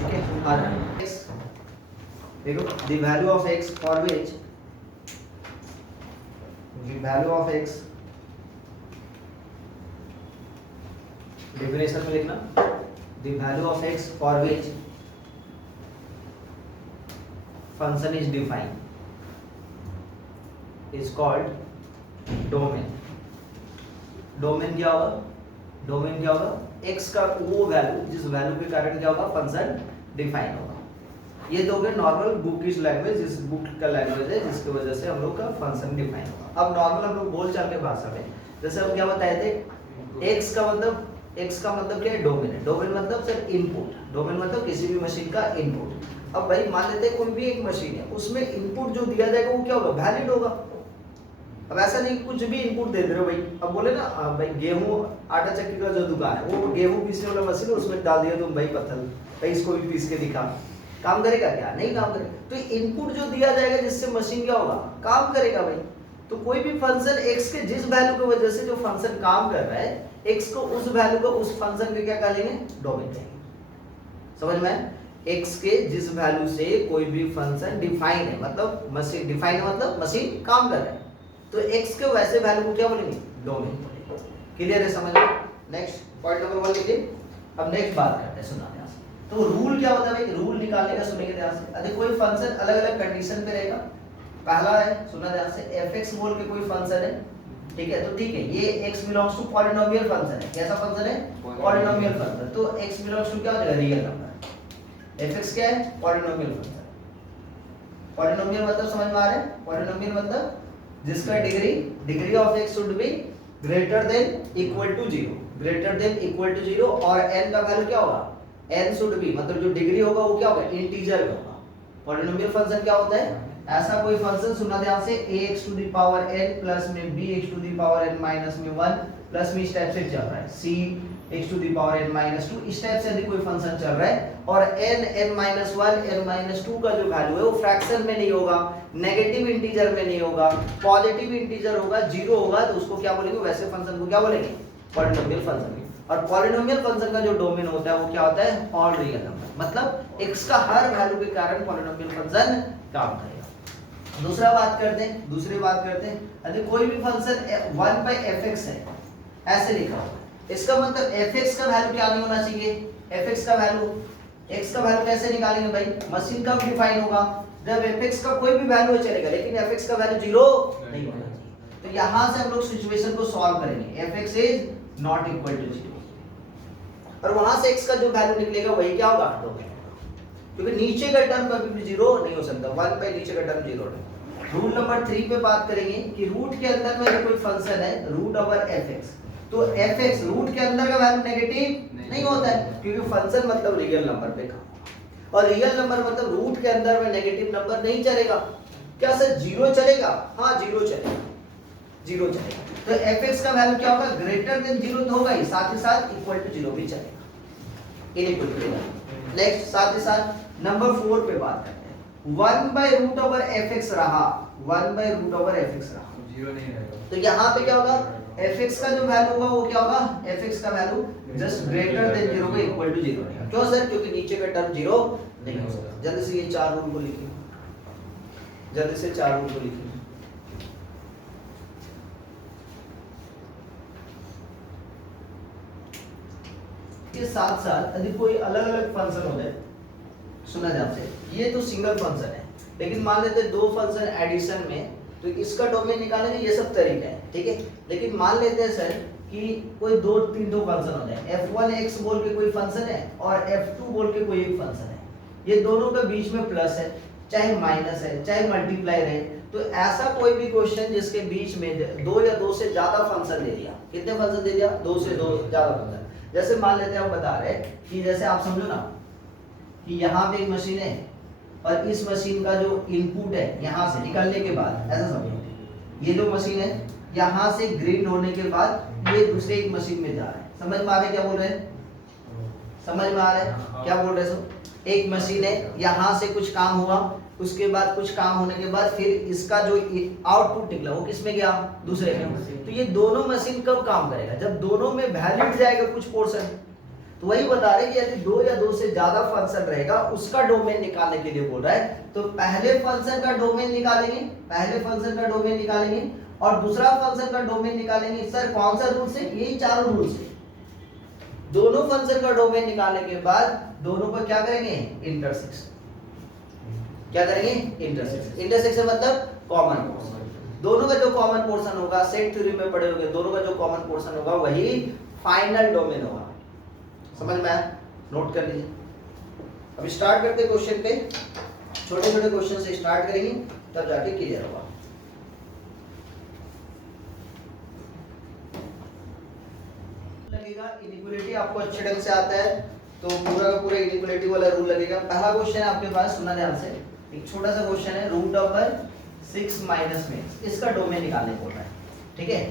ठीक है। आ रहा है x, देखो the value of x for which the value of x, definition में लिखना the value of x for which function is defined is called domain. Domain क्या होगा? डोमेन क्या होगा? x का वो वैल्यू जिस वैल्यू के कारण क्या होगा? फंक्शन डिफाइन होगा। ये तो हो गया नॉर्मल बुक की लैंग्वेज, जिस बुक का लैंग्वेज है जिसकी वजह से हम लोग का फंक्शन डिफाइन होगा। अब नॉर्मल हम लोग बोल चाल के भाषा में जैसे हम क्या बताए थे, x का मतलब क्या है? डोमेन है। डोमेन मतलब सर इनपुट, डोमेन मतलब किसी भी मशीन का इनपुट। अब भाई मान लेते हैं कोई भी एक मशीन है, उसमें इनपुट जो दिया जाएगा वो क्या होगा? वैलिड होगा। अब ऐसा नहीं कुछ भी इनपुट दे दे रहे हो भाई। अब बोले ना भाई गेहूं आटा चक्की का जो दुकान है वो गेहूं पीसने वाला मशीन है, उसमें डाल दिया तुम भाई पत्थर, भाई इसको भी पीस के दिखा, काम करेगा क्या? नहीं काम करेगा। तो इनपुट जो दिया जाएगा जिससे मशीन क्या होगा? काम करेगा भाई। तो कोई भी फंक्शन x के जिस वैल्यू की वजह से जो फंक्शन काम कर रहा है, x को उस वैल्यू को उस फंक्शन के क्या कहेंगे? डोमेन कहेंगे। समझ में? x के जिस वैल्यू से कोई भी फंक्शन डिफाइन है, मतलब मशीन डिफाइन मतलब मशीन काम कर रहा है, तो x के वैसे वैल्यू को क्या बोलेंगे? डोमेन बोलेंगे। क्लियर है? समझ में? नेक्स्ट पॉइंट नंबर 1 लिखिए। अब नेक्स्ट बात करते हैं, सुना ध्यान से। तो रूल क्या होता है भाई? रूल निकालने का सुनिए ध्यान से। अगर कोई फंक्शन अलग अलग कंडीशन पे रहेगा, पहला है सुना ध्यान से, fx बोल के कोई फंक्शन है, ठीक है? तो ठीक है, ये x belongs to polynomial function है। कैसा फंक्शन है? Polynomial function. तो x बिलोंग्स टू क्या हो जाएगा? Real number. fx क्या है? Polynomial function. पॉलिनोमियल मतलब समझ में आ रहा है? पॉलिनोमियल मतलब जिसका degree of x should be greater than equal to 0, greater than equal to 0, और n का वैल्यू क्या होगा? n शुड बी, मतलब जो डिग्री होगा वो क्या होगा? इंटीजर में होगा। पॉलिनोमियल फंक्शन क्या होता है? ऐसा कोई फंक्शन, सुनना ध्यान से, ax to the power n plus में bx to the power n minus में 1 प्लस में इस टाइप से चल रहा है, cx to the power n minus 2, इस टाइप से यदि कोई फंक्शन चल रहा है और n माइनस 1 n माइनस 2 का जो वैल्यू है वो फ्रैक्शन में नहीं होगा, नेगेटिव इंटीजर में नहीं होगा, पॉजिटिव इंटीजर होगा, 0 होगा, तो उसको क्या बोलेंगे? वैसे फंक्शन को क्या बोलेंगे? Polynomial function. और पॉलिनोमियल फंक्शन का जो डोमेन होता है वो क्या होता है? ऑल रियल नंबर, मतलब x का हर वैल्यू के कारण पॉलिनोमियल फंक्शन काम करेगा। दूसरी बात करते हैं, यदि कोई भी फंक्शन 1/fx है, ऐसे लिखा हुआ है, इसका मतलब fx का वैल्यू क्या नहीं होना चाहिए? fx का वैल्यू, x का वैल्यू कैसे निकालेंगे भाई? मशीन कब डिफाइन होगा? जब fx का कोई भी वैल्यू चलेगा, लेकिन fx का वैल्यू 0 नहीं होना चाहिए। तो यहां से हम लोग सिचुएशन को सॉल्व करेंगे, fx is not equal to 0, और वहां से x का जो वैल्यू निकलेगा वही क्या होगा? डोमेन। क्योंकि नीचे का टर्म कभी भी 0 नहीं हो सकता, 1 पे नीचे का टर्म 0 नहीं। रूल नंबर 3 पे बात करेंगे कि रूट के अंदर में कोई फंक्शन है रूट ओवर fx, तो fx रूट के अंदर का वैल्यू नेगेटिव नहीं होता है, क्योंकि फंक्शन मतलब रियल नंबर पे काम, और रियल नंबर मतलब रूट के अंदर में नेगेटिव नंबर नहीं चलेगा। क्या सर 0 चलेगा? हाँ 0 चलेगा, 0 चलेगा। तो fx का वैल्यू क्या होगा? ग्रेटर देन 0 तो होगा ही, साथ ही साथ इक्वल टू 0 भी चलेगा, इनइक्वल टू। नेक्स्ट साथ ही साथ नंबर 4 पे बात करते हैं। 1/√fx रहा, 1/√fx रहा, 0 नहीं रहेगा। तो यहाँ पे क्या होगा? fx का जो वैल्यू होगा वो क्या होगा? fx का वैल्यू जस्ट ग्रेटर देन 0 के इक्वल टू 0 रहेगा। क्यों सर? क्योंकि नीचे का टर्म 0 नहीं हो सकता। जल्दी से ये 4 रूल को लिखिए, जल्दी से 4 रूल को लिखिए। के साथ साथ यदि कोई अलग अलग फंक्शन हो जाए, सुना ध्यान से, ये तो सिंगल फंक्शन है, लेकिन मान लेते हैं 2 फंक्शन एडिशन में, तो इसका डोमेन निकालने के ये सब तरीके हैं, ठीक है? लेकिन मान लेते हैं सर कि कोई 2 फंक्शन हो जाए, f1x बोल के कोई फंक्शन है और f2 बोल के कोई एक फंक्शन है, ये दोनों के बीच में प्लस है, चाहे माइनस है, चाहे मल्टीप्लाई है, तो ऐसा कोई भी क्वेश्चन जिसके बीच में 2 या 2 से ज्यादा फंक्शन दे दिया, कितने फंक्शन दे दिया? 2 से 2 ज्यादा फंक्शन। जैसे मान लेते हैं हम बता रहे हैं कि जैसे आप समझो ना कि यहाँ पे एक मशीन है और इस मशीन का जो इनपुट है यहाँ से निकलने के बाद, ऐसा समझो ये जो मशीन है यहाँ से ग्रिड होने के बाद ये दूसरे एक मशीन में जा रहा है। समझ में आ रहा है क्या बोल रहे हैं? समझ में आ रहा है क्या बोल रहे हैं? एक मशीन है, यहाँ से कुछ काम हुआ, उसके बाद कुछ काम होने के बाद फिर इसका जो आउटपुट निकला वो किस में गया? दूसरे में। तो ये दोनों मशीन कब काम करेगा? जब दोनों में वैलिड जाएगा कुछ पोर्शन। तो वही बता रहे कि यदि दो या दो से ज्यादा फंक्शन रहेगा उसका डोमेन निकालने के लिए बोल रहा है। तो पहले फंक्शन का डोमेन निकालेंगे, पहले फंक्शन का डोमेन निकालेंगे और दूसरा फंक्शन का डोमेन निकालेंगे। सर कौन सा रूल से? यही चारों रूल से। दोनों फंक्शन का डोमेन निकालने के बाद दोनों को क्या करेंगे? इंटरसेक्शन। क्या करेंगे? इंटरसेक्शन। इंटरसेक्शन मतलब कॉमन पोर्शन। दोनों का जो कॉमन पोर्शन होगा, सेट थ्योरी में पढ़े होंगे, दोनों का जो कॉमन पोर्शन होगा वही फाइनल डोमेन होगा। समझ में आया? नोट कर लीजिए। अब स्टार्ट करते क्वेश्चन पे। छोटे छोटे क्वेश्चन से स्टार्ट करेंगे तब जाके क्लियर होगा। लगेगा इनइक्वालिटी आपको अच्छे ढंग से आता है तो पूरा का पूरा इनइक्वालिटी वाला रूल लगेगा। पहला क्वेश्चन है आपके पास, सुनना ध्यान से। एक छोटा सा क्वेश्चन है, रूट ओवर 6 माइनस में इसका डोमेन निकालने बोल रहा है। ठीक है,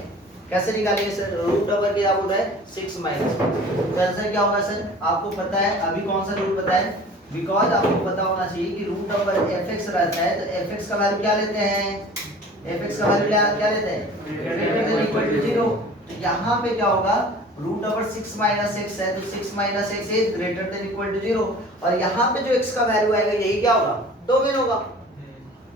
कैसे निकालेंगे सर? रूट ओवर क्या बोल रहा है? 6 माइनस। तो आंसर क्या होगा सर? आपको पता है अभी कौन सा रूल पता है? बिकॉज आपको पता होना चाहिए कि रूट ओवर fx रहता है तो fx का वैल्यू क्या लेते हैं? fx का वैल्यू क्या लेते हैं? Greater than equal to 0। तो यहाँ पे क्या होगा? रूट ओवर 6 माइनस x है तो 6 minus x is greater than equal to 0 और यहाँ पे जो x का वैल्यू आएगा यही क्या होगा? डोमेन होगा।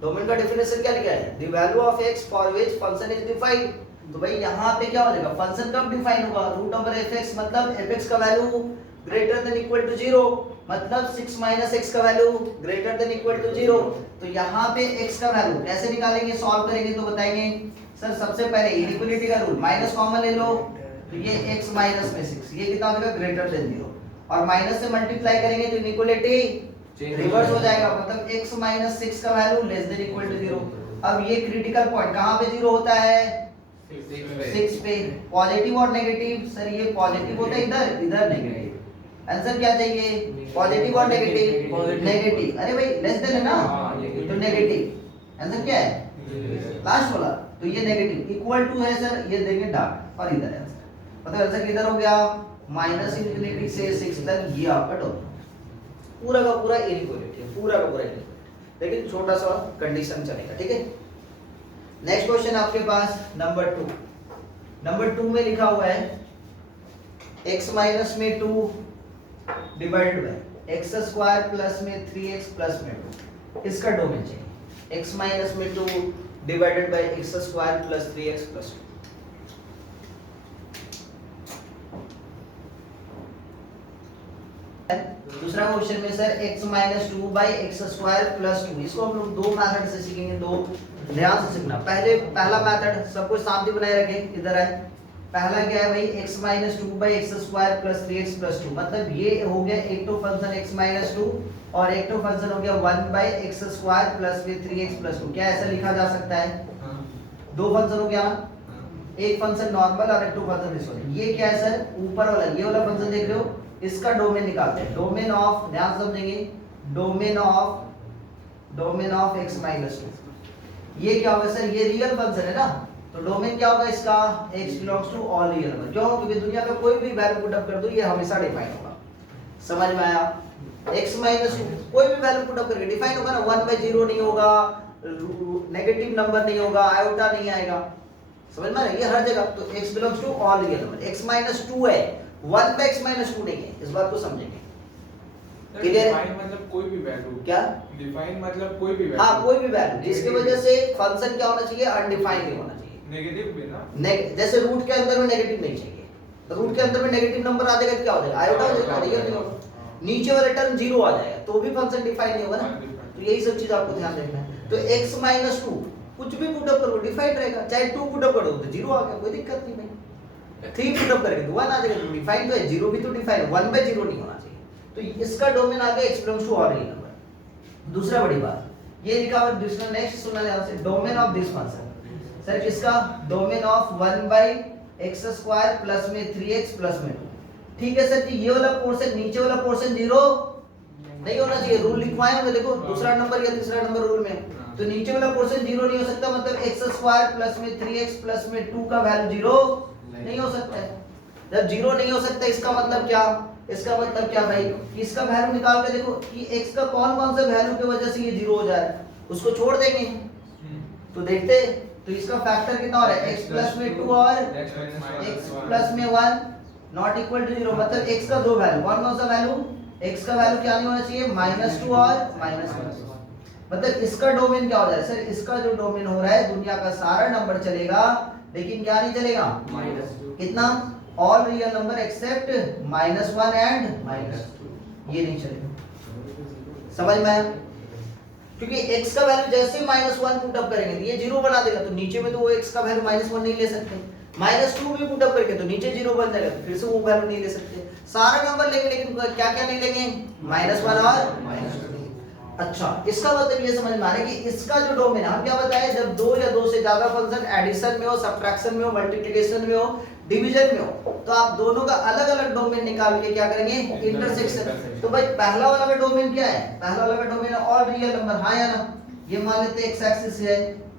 डोमेन का डेफिनेशन क्या लिखा है? The value of x for which function is defined. तो भाई यहाँ पे क्या हो जाएगा? फंक्शन कब डिफाइन होगा? रूट ओवर fx मतलब fx का value greater than equal to 0 मतलब 6 माइनस x का value greater than equal to 0। तो यहाँ पे x का वैल्यू कैसे निकालेंगे? सॉल्व करेंगे तो बताएंगे सर। सबसे पहले इनइक्वालिटी का रूल, माइनस कॉमन ले लो तो ये x माइनस में 6 ये कितना होगा? ग्रेटर देन 0 और माइनस से मल्टीप्लाई करेंगे तो इनइक्वालिटी रिवर्स हो जाएगा मतलब x माइनस 6 का value less than equal to 0। अब ये क्रिटिकल पॉइंट कहाँ पे 0 होता है? 6 पे। पॉजिटिव और नेगेटिव? सर ये पॉजिटिव होता है इधर, इधर नेगेटिव। आंसर क्या चाहिए? पॉजिटिव और नेगेटिव? नेगेटिव। अरे भाई लेस देन है ना तो नेगेटिव। आंसर क्या है? लास्ट वाला। तो ये नेगेटिव इक्वल टू है सर, ये देंगे डॉट और इधर है आंसर। मतलब आंसर किधर हो गया? माइनस इनफिनिटी से 6 तक ये आपका डोमेन। पूरा का पूरा इनइक्वालिटी है, पूरा का पूरा इनइक्वालिटी, लेकिन छोटा सा कंडीशन चलेगा। ठीक है, नेक्स्ट क्वेश्चन आपके पास नंबर 2। नंबर 2 में लिखा हुआ है x माइनस में 2 divided by x square plus में 3x प्लस में 2। इसका डोमेन चाहिए। x माइनस में 2 divided by x square plus 3x plus 2। दूसरा क्वेश्चन में sir x minus 2 by x square plus 2। इसको हम लोग दो मेथड से सीखेंगे, दो ध्यान से सीखना। पहला मेथड सबको शांति बनाए रखे, इधर है। पहला क्या है भाई? x minus 2 by x square plus 3x plus 2। मतलब ये हो गया एक तो फंक्शन x माइनस 2 और एक तो फंक्शन हो गया 1 बाई एक्स स्क्वायर प्लस में 3x प्लस 2। क्या ऐसा लिखा जा सकता है? दो फंक्शन हो गया, एक फंक्शन नॉर्मल और एक तो फंक्शन दिस वाला। ये क्या है सर? ऊपर वाला ये वाला फंक्शन देख रहे हो, इसका डोमेन निकालते हैं। डोमेन ऑफ, ध्यान समझेंगे, डोमेन ऑफ x माइनस 2। ये क्या होगा सर? ये रियल फंक्शन है ना, तो डोमेन क्या होगा इसका? x belongs to all real number. क्यों? क्योंकि दुनिया में कोई भी वैल्यू पुट अप कर दो ये हमेशा डिफाइन होगा। समझ में आया? x माइनस 2 कोई भी वैल्यू पुट अप करके डिफाइन होगा ना। 1 बाय 0 नहीं होगा, नेगेटिव नंबर नहीं होगा, आयोटा नहीं आएगा। समझ में आ रहा है? ये हर जगह। तो x belongs to all real number. x minus 2 है, 1 बाय x माइनस 2 नहीं है। इस बात को समझेंगे। डिफाइन मतलब कोई भी वैल्यू। क्या डिफाइन मतलब कोई भी वैल्यू? हाँ, कोई भी वैल्यू जिसकी वजह से फंक्शन क्या होना चाहिए? अनडिफाइंड नहीं होना चाहिए। नेगेटिव भी ना? जैसे रूट के अंदर में नेगेटिव नहीं चाहिए, तो रूट के अंदर में नेगेटिव नंबर आ जाएगा तो क्या हो जाएगा? आयोटा हो जाएगा, रियल नहीं होगा। नीचे वाला टर्म 0 आ जाएगा तो भी फंक्शन डिफाइन नहीं होगा ना। तो यही सब चीज आपको ध्यान रखना है। तो x माइनस 2 कुछ भी पुट अप करो डिफाइन रहेगा। चाहे 2 पुट अप करो तो 0 आ गया, कोई दिक्कत नहीं भाई। 3 पुट अप करेंगे तो 1 आ जाएगा, तो डिफाइन तो है। 0 भी तो डिफाइन, 1 बाय 0 नहीं होना चाहिए। तो इसका डोमेन आ गया x belongs to all real number. दूसरा बड़ी बात ये लिखा हुआ दूसरा, नेक्स्ट सुनना ध्यान से। Domain of this function sir किसका? Domain of 1 by x square plus में 3x प्लस में 2। ठीक है सर, ये वाला पोर्शन, नीचे वाला पोर्शन 0 नहीं होना चाहिए। रूल लिखवाए होंगे, देखो दूसरा नंबर या तीसरा नंबर रूल में। तो नीचे वाला पोर्शन 0 नहीं हो सकता, मतलब एक्स स्क्वायर प्लस में 3x प्लस में 2 का वैल्यू 0 नहीं हो सकता है। जब 0 नहीं हो सकता इसका मतलब क्या? इसका मतलब क्या भाई? इसका वैल्यू निकाल के देखो कि x का कौन कौन सा वैल्यू की वजह से ये 0 हो जाए, उसको छोड़ देंगे। तो देखते, तो इसका फैक्टर कितना हो रहा है? x प्लस में 2 और x प्लस में 1 नॉट इक्वल टू 0 मतलब x का दो वैल्यू, कौन सा वैल्यू, x का वैल्यू क्या नहीं होना चाहिए, -2 और -1। मतलब इसका डोमेन क्या हो जाएगा सर, इसका जो डोमेन हो रहा है दुनिया का सारा नंबर चलेगा, लेकिन क्या नहीं चलेगा, कितना, all real number except -1 and -2, ये नहीं चलेगा। समझ में आया? क्योंकि x का वैल्यू जैसे ही -1 पुट अप करेंगे तो ये 0 बना देगा, तो नीचे में तो वो x का वैल्यू -1 नहीं ले सकते, -2 भी पुट अप करके तो नीचे 0 बन जाएगा, तो फिर से वो वैल्यू नहीं ले सकते, सारा नंबर लेंगे लेकिन क्या क्या नहीं लेंगे, -1 और -2। अच्छा, इसका मतलब ये समझ में आ रहा है कि इसका जो डोमेन है, हम क्या बताए, जब दो या दो से ज्यादा फंक्शन एडिशन में हो, सब्ट्रैक्शन में हो, मल्टीप्लिकेशन में हो, डिवीजन में हो, तो आप दोनों का अलग अलग डोमेन निकाल के क्या करेंगे, इंटरसेक्शन। तो भाई पहला वाला का डोमेन क्या है, पहला वाला का डोमेन है ऑल रियल नंबर, हाँ या ना, ये मान लेते हैं एक्स एक्सिस है,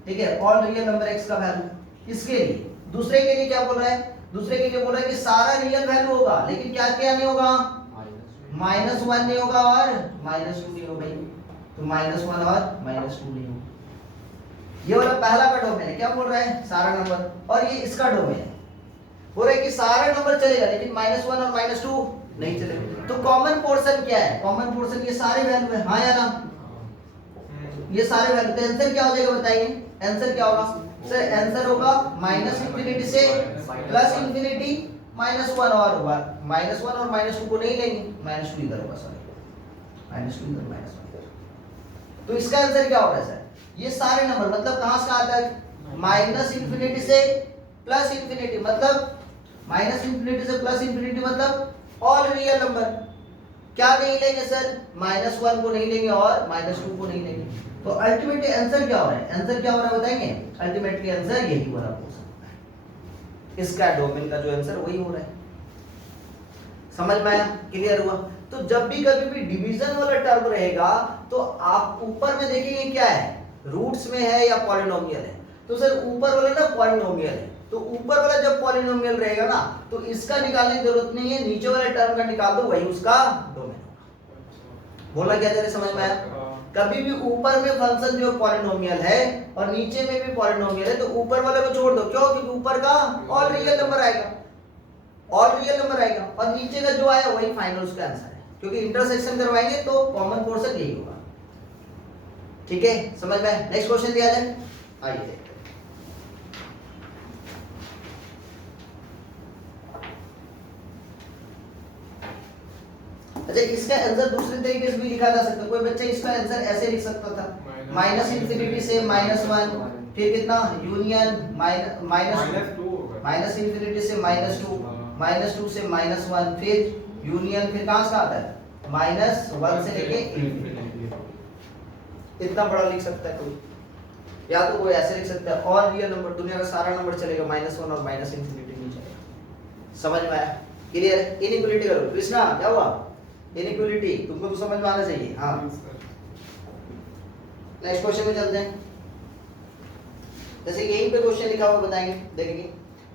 ठीक है, ऑल रियल नंबर एक्स का वैल्यू। इसके लिए दूसरे के लिए क्या बोल रहा है, दूसरे के लिए बोल रहा है कि सारा रियल वैल्यू होगा, लेकिन क्या क्या नहीं होगा, -1 नहीं होगा और -2 नहीं होगा, तो -1 और -2 नहीं होगा। ये वाला पहला का डोमेन है, क्या बोल रहा है, सारा नंबर, और ये इसका डोमेन है, बोल रहा है कि सारा नंबर चलेगा लेकिन -1 और -2 नहीं चलेगा। तो कॉमन पोर्शन क्या है, कॉमन पोर्शन ये सारे वैल्यू है, हाँ या ना, ये सारे वैल्यू। तो आंसर क्या हो जाएगा बताइए, आंसर क्या होगा सर, आंसर होगा -∞ से +∞, -1 और -2 को नहीं लेंगे, -2 इधर होगा, सॉरी -2 इधर, -1। तो इसका आंसर क्या होगा सर, ये सारे नंबर मतलब कहां से कहां तक, -∞ से +∞, मतलब -∞ से +∞ मतलब ऑल रियल नंबर। क्या नहीं लेंगे सर, -1 को नहीं लेंगे और -2 को नहीं लेंगे। तो अल्टीमेटली आंसर क्या हो रहा है, आंसर क्या हो रहा है बताएंगे, अल्टीमेटली आंसर यही हो रहा है, इसका डोमेन का जो आंसर वही हो रहा है। समझ में आया, क्लियर हुआ? तो जब भी कभी भी डिवीजन वाला टर्म रहेगा तो आप ऊपर में देखेंगे क्या है, रूट्स में है या पॉलिनोमियल है, तो सर ऊपर वाला ना पॉलिनोमियल है, तो ऊपर वाला जब पॉलिनोमियल रहेगा ना तो इसका निकालने की जरूरत नहीं है, नीचे वाले टर्म का निकाल दो, वही उसका डोमेन होगा। बोला क्या तेरे समझ में आया? कभी भी ऊपर में फंक्शन जो पॉलिनोमियल है और नीचे में भी पॉलिनोमियल है तो ऊपर वाले को छोड़ दो, क्यों, क्योंकि ऊपर का ऑल रियल नंबर आएगा, ऑल रियल नंबर आएगा, और नीचे का जो आया वही फाइनल उसका आंसर है, क्योंकि इंटरसेक्शन करवाएंगे तो कॉमन पोर्शन यही होगा। ठीक है, समझ में? नेक्स्ट क्वेश्चन दिया जाए, आइए देखते हैं। अच्छा, इसका आंसर दूसरे तरीके से भी लिखा जा सकता है, कोई बच्चा इसका आंसर ऐसे लिख सकता था, -∞ से -1, फिर कितना, यूनियन -2, -∞ से -2, -2 से -1, फिर यूनियन, फिर कहां से आता है, -1 से लेके ∞। इतना बड़ा लिख सकता है कोई, या तो कोई ऐसे लिख सकता है, और रियल नंबर दुनिया का सारा नंबर चलेगा, -1 और -∞ नहीं चलेगा। समझ में आया, क्लियर? इनइक्वालिटी करो, कृष्णा क्या हुआ, इनइक्वालिटी तुमको तो समझ में आना चाहिए। हाँ, नेक्स्ट क्वेश्चन में चलते हैं। जैसे यहीं पे क्वेश्चन लिखा हुआ बताएंगे, देखेंगे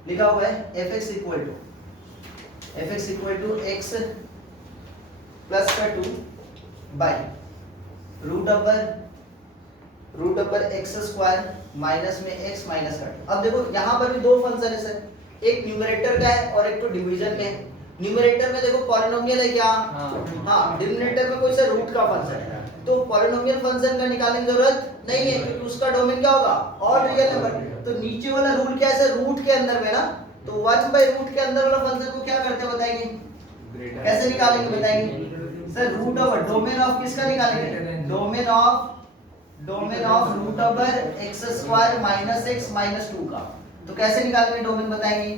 लिखा हुआ है fx equal to x plus का 2 by root upper x square minus में x माइनस का 2। अब देखो यहाँ पर भी दो फंक्शन है सर, एक न्यूमरेटर का है और एक तो डिवीजन में है। न्यूमरेटर में देखो पॉलिनोमियल है क्या, हाँ, डिनोमिनेटर में कोई सा रूट का फंक्शन है, तो पॉलिनोमियल फंक्शन का निकालने की जरूरत नहीं है क्योंकि उसका डोमेन क्या होगा, ऑल रियल नंबर। तो नीचे वाला रूल क्या है सर, रूट के अंदर में ना, तो 1/रूट के अंदर वाला फंक्शन को क्या करते हैं बताएंगे, कैसे निकालेंगे बताएंगे sir, root over domain of किसका निकालेंगे, domain of root over x square minus x minus 2 का। तो कैसे निकालेंगे डोमेन बताएंगे,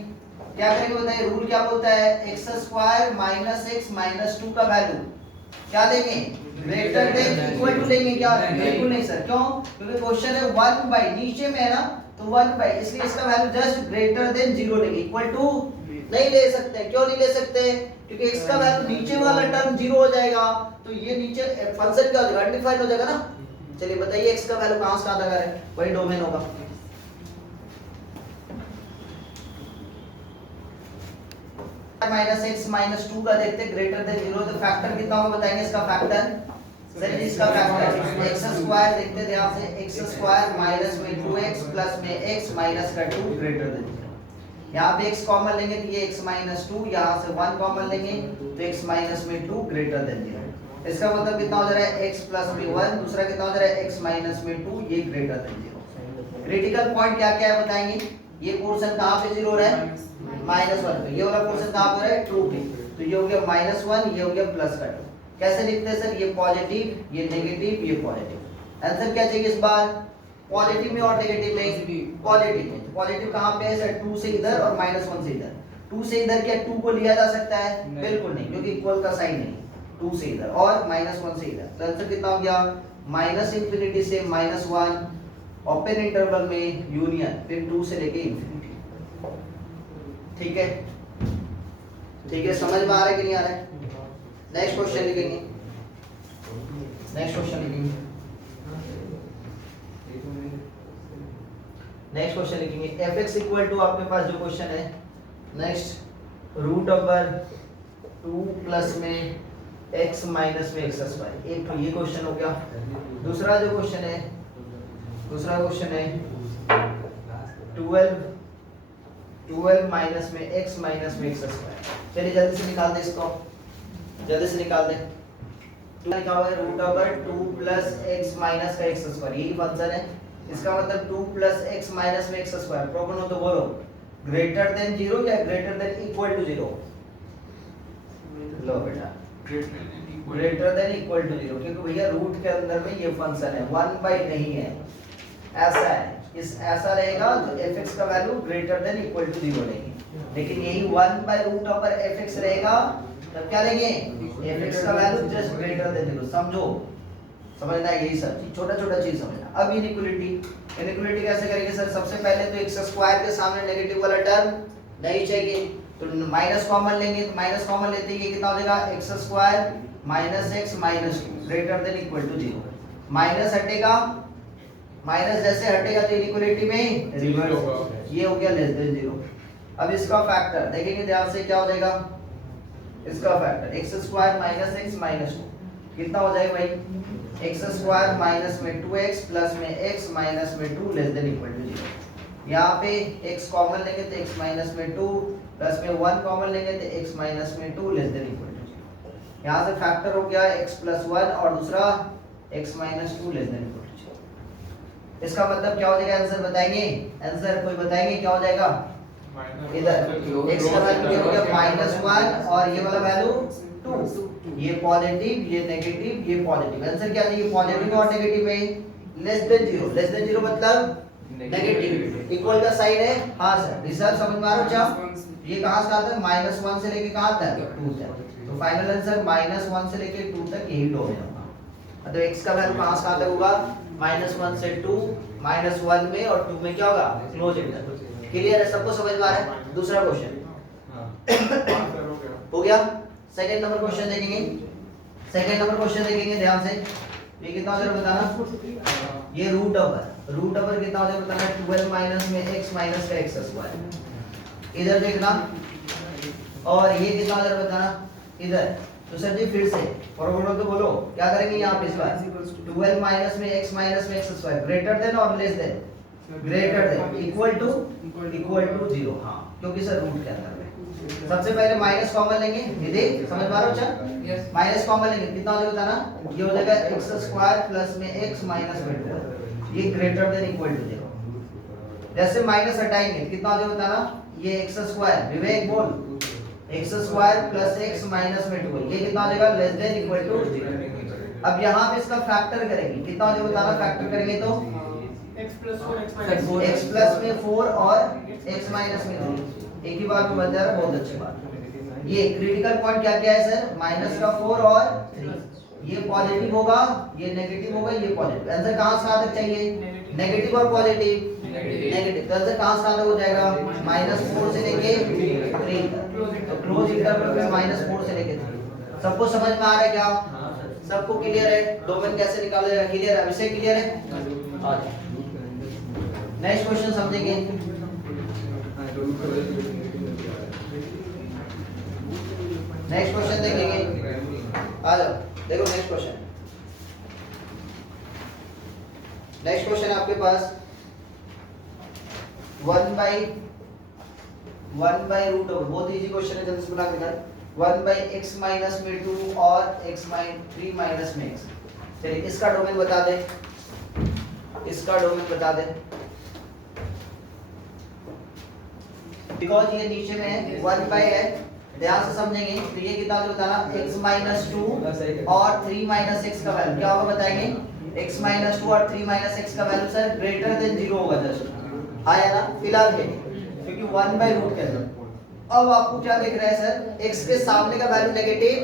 क्या करेंगे बताइए, रूल क्या बोलता है, x square minus x minus 2 का वैल्यू क्या लेंगे, ग्रेटर देन इक्वल टू लेंगे क्या, बिल्कुल नहीं सर, क्यों, क्योंकि क्वेश्चन है 1/, नीचे में है ना, तो 1/, इसलिए इसका वैल्यू जस्ट ग्रेटर देन 0 लेंगे, इक्वल टू नहीं ले सकते। क्यों नहीं ले सकते, क्योंकि x का वैल्यू नीचे वाला टर्म 0 हो जाएगा, तो ये नीचे फंक्शन क्या हो जाएगा, अनडिफाइंड हो जाएगा ना। चलिए बताइए x का वैल्यू कहां से आता है, वही डोमेन होगा। -x -2 का देखते ग्रेटर देन 0, तो फैक्टर कितना होगा बताएंगे इसका फैक्टर, सर इसका फैक्टर x स्क्वायर देखते ध्यान से, x स्क्वायर माइनस में 2x प्लस में x माइनस का 2 ग्रेटर देन 0। यहाँ पे x कॉमन लेंगे तो ये x माइनस टू, यहाँ से 1 कॉमन लेंगे तो x माइनस में 2 ग्रेटर देन 0। इसका मतलब कितना हो जा रहा है x प्लस में 1, दूसरा कितना हो जा रहा है x माइनस में 2, ये ग्रेटर देन 0। क्रिटिकल पॉइंट क्या क्या है बताएंगे। ये पोर्शन कहाँ पे 0 हो रहा है, -1 पे। ये वाला पोर्शन कहाँ पे हो रहा है, 2 पे। तो ये हो गया -1, ये हो गया प्लस का 2। कैसे लिखते हैं सर, ये पॉजिटिव, ये नेगेटिव, ये पॉजिटिव। आंसर क्या चाहिए इस बार, पॉजिटिव में और नेगेटिव में, पॉजिटिव में। पॉजिटिव कहाँ पे है सर, 2 से इधर और -1 से इधर। 2 से इधर क्या 2 को लिया जा सकता है, बिल्कुल नहीं, क्योंकि इक्वल का साइन नहीं। 2 से इधर और -1 से इधर, तो आंसर कितना हो गया, -∞ से -1, ओपन इंटरवल में यूनियन, फिर 2 से लेके इंफिनिटी। ठीक है, ठीक है, समझ में आ रहा है कि नहीं आ रहा है। नेक्स्ट क्वेश्चन लिखेंगे, नेक्स्ट क्वेश्चन लिखेंगे, नेक्स्ट क्वेश्चन लिखेंगे। fx इक्वल टू आपके पास जो क्वेश्चन है नेक्स्ट, रूट ओवर 2 प्लस में x माइनस में x स्क्वायर। एक तो ये क्वेश्चन हो गया। दूसरा जो क्वेश्चन है, दूसरा क्वेश्चन है 12 माइनस में x माइनस में x स्क्वायर। चलिए जल्दी से निकाल दे इसको, जल्दी से निकाल दे। लिखा हुआ है root over 2 plus x minus का x स्क्वायर, यही फंक्शन है। इसका मतलब 2 प्लस x माइनस में x स्क्वायर। प्रॉब्लम हो तो बोलो ग्रेटर देन 0 या ग्रेटर देन इक्वल टू 0। लो बेटा, ग्रेटर देन इक्वल टू 0, क्योंकि भैया रूट के अंदर में ये फंक्शन है, 1 बाई नहीं है, ऐसा है। इस ऐसा रहेगा तो fx का value greater than equal to 0 लेंगे, लेकिन यही 1 बाई रूट ओवर fx रहेगा तब क्या लेंगे, fx का वैल्यू जस्ट ग्रेटर देन 0। समझो, समझना है यही सब चीज, छोटा छोटा चीज समझना। अब इनइक्वालिटी, इनइक्वालिटी कैसे करेंगे सर, सबसे पहले तो x स्क्वायर के सामने नेगेटिव वाला टर्म नहीं चाहिए, तो माइनस कॉमन लेंगे। तो माइनस कॉमन लेते ही ये कितना हो जाएगा, x square minus x minus 2 greater than equal to 0। Minus हटेगा, माइनस जैसे हटेगा तो इनइक्वालिटी में रिवर्स, ये हो गया लेस देन 0। अब इसका फैक्टर देखेंगे ध्यान से, क्या हो जाएगा इसका factor, x square minus x minus 2 कितना हो जाएगा भाई, x स्क्वायर माइनस में 2x प्लस में x माइनस में 2 लेस देन इक्वल टू 0। यहाँ पे x कॉमन लेंगे तो x माइनस में 2 प्लस में 1 कॉमन लेंगे तो x माइनस में 2 लेस देन इक्वल टू 0। यहाँ से फैक्टर हो गया x प्लस 1 और दूसरा x minus 2 less than equal to 0। इसका मतलब क्या हो जाएगा, आंसर बताएंगे, आंसर कोई बताएंगे क्या हो जाएगा, इधर x का वैल्यू हो गया -1 और ये वाला वैल्यू 2, ये पॉजिटिव, ये नेगेटिव, ये पॉजिटिव। आंसर क्या चाहिए, पॉजिटिव और नेगेटिव में लेस देन 0। लेस देन 0 मतलब नेगेटिव, इक्वल का साइन है। हां सर, रिजल्ट समझ में आ रहा है क्या, ये कहां से आता है, -1 से लेके कहां तक, 2 तक। तो फाइनल आंसर -1 से लेके 2 तक यही डोमेन होगा। मतलब x का वैल्यू कहां से कहां तक होगा, -1 से 2, -1 में और 2 में क्या होगा, क्लोज इंटरवल। क्लियर है, सबको समझ में आ रहा है। दूसरा क्वेश्चन हो गया। सेकंड नंबर क्वेश्चन देखेंगे, सेकंड नंबर क्वेश्चन देखेंगे ध्यान से। ये कितना हो जाएगा बताना, ये रूट ओवर कितना हो जाएगा बताना, 12 माइनस में x माइनस का x स्क्वायर, इधर देखना। और ये कितना हो जाएगा बताना इधर। तो सर जी फिर से फॉर्मूला तो बोलो, क्या करेंगे यहाँ पे इस बार, 12 माइनस में x माइनस में x स्क्वायर ग्रेटर देन और less than, greater than equal to 0। हाँ, क्योंकि सर रूट के अंदर में सबसे पहले माइनस कॉमन लेंगे, ये देख समझ पा रहे हो अच्छा, माइनस कॉमन लेंगे कितना हो जाएगा बताना, ये हो जाएगा x स्क्वायर प्लस में x माइनस में 2, ये ग्रेटर देन इक्वल टू 0। जैसे माइनस हटाएंगे कितना हो जाएगा बताना, ये x स्क्वायर, विवेक बोल, x square plus x minus में 2, ये कितना हो जाएगा लेस देन इक्वल टू 0। अब यहाँ पे इसका फैक्टर करेंगे, कितना हो जाएगा बताना, फैक्टर करेंगे तो x प्लस में 4 और x माइनस में 3, एक ही बार में बन जा रहा है, बहुत अच्छी बात। ये क्रिटिकल पॉइंट क्या क्या है सर, माइनस का 4 और 3, ये पॉजिटिव होगा, ये नेगेटिव होगा, ये पॉजिटिव। आंसर कहां से कहां तक चाहिए, नेगेटिव और पॉजिटिव, नेगेटिव। तो आंसर कहां से कहां तक हो जाएगा, -4 से लेके 3 तक। तो क्लोज इंटरवल में -4 से लेके 3। सबको समझ में आ रहा है क्या, सबको क्लियर है, डोमेन कैसे निकालेगा, क्लियर है, अभिषेक क्लियर है। नेक्स्ट क्वेश्चन समझेंगे। नेक्स्ट क्वेश्चन देखेंगे, आ जाओ देखो नेक्स्ट क्वेश्चन। नेक्स्ट क्वेश्चन आपके पास 1 बाई 1 बाई रूट ओवर, बहुत इजी क्वेश्चन है, जल्दी से बना के निकाल। 1 बाई x माइनस में 2 और x माइनस 3 माइनस में x। चलिए इसका डोमेन बता दे, इसका डोमेन बता दे। बिकॉज ये नीचे में है 1 बाई है, ध्यान से समझेंगे। तो ये कितना बताना, x माइनस 2 और 3 माइनस x का वैल्यू क्या होगा बताएंगे। x माइनस 2 और 3 माइनस x का वैल्यू सर ग्रेटर देन 0 होगा जस्ट, आया ना फिलहाल के लिए, क्योंकि 1 बाई रूट के अंदर। अब आपको क्या देख रहा है सर, x के सामने का वैल्यू नेगेटिव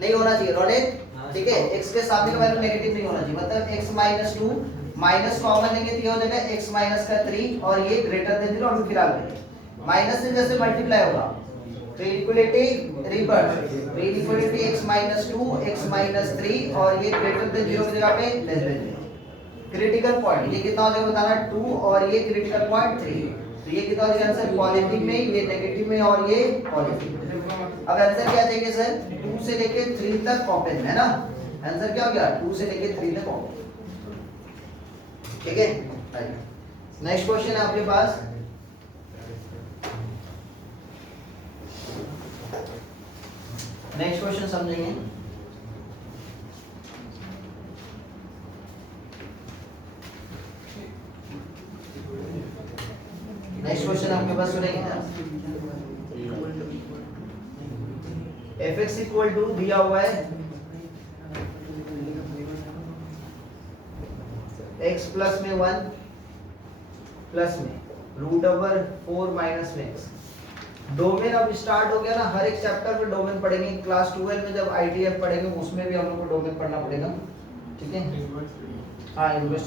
नहीं होना चाहिए रोनित, ठीक है। x के सामने का वैल्यू नेगेटिव नहीं होना चाहिए, मतलब x माइनस 2 माइनस कॉमन लेंगे तो ये हो जाएगा x माइनस का 3 और ये ग्रेटर देन 0 और फिलहाल के लिए माइनस से जैसे मल्टीप्लाई होगा तो इक्वलिटी रिवर्स, तो equality x minus 2 x minus 3 और ये ग्रेटर देन 0 की जगह पे लेस देन 0। क्रिटिकल पॉइंट ये कितना हो जाएगा बताना, 2 और ये क्रिटिकल पॉइंट 3, तो ये कितना हो जाएगा आंसर पॉजिटिव में, ये नेगेटिव में और ये पॉजिटिव। अब आंसर क्या चाहिए सर, 2 से लेके 3 तक कॉमन है ना, आंसर क्या हो गया 2 से लेके 3 तक कॉमन, ठीक है। नेक्स्ट क्वेश्चन है आपके पास, नेक्स्ट क्वेश्चन समझेंगे। नेक्स्ट क्वेश्चन आपके पास सुनेंगे ना, fx इक्वल टू दिया हुआ है x प्लस में 1 प्लस में रूट ओवर 4 माइनस में x। डोमेन अब स्टार्ट हो गया ना, हर एक चैप्टर में डोमेन पढ़ेंगे। क्लास 12 में जब आईटीएफ पढ़ेंगे उसमें भी हम लोग को डोमेन पढ़ना पड़ेगा, ठीक है। हाँ इन्वेस्ट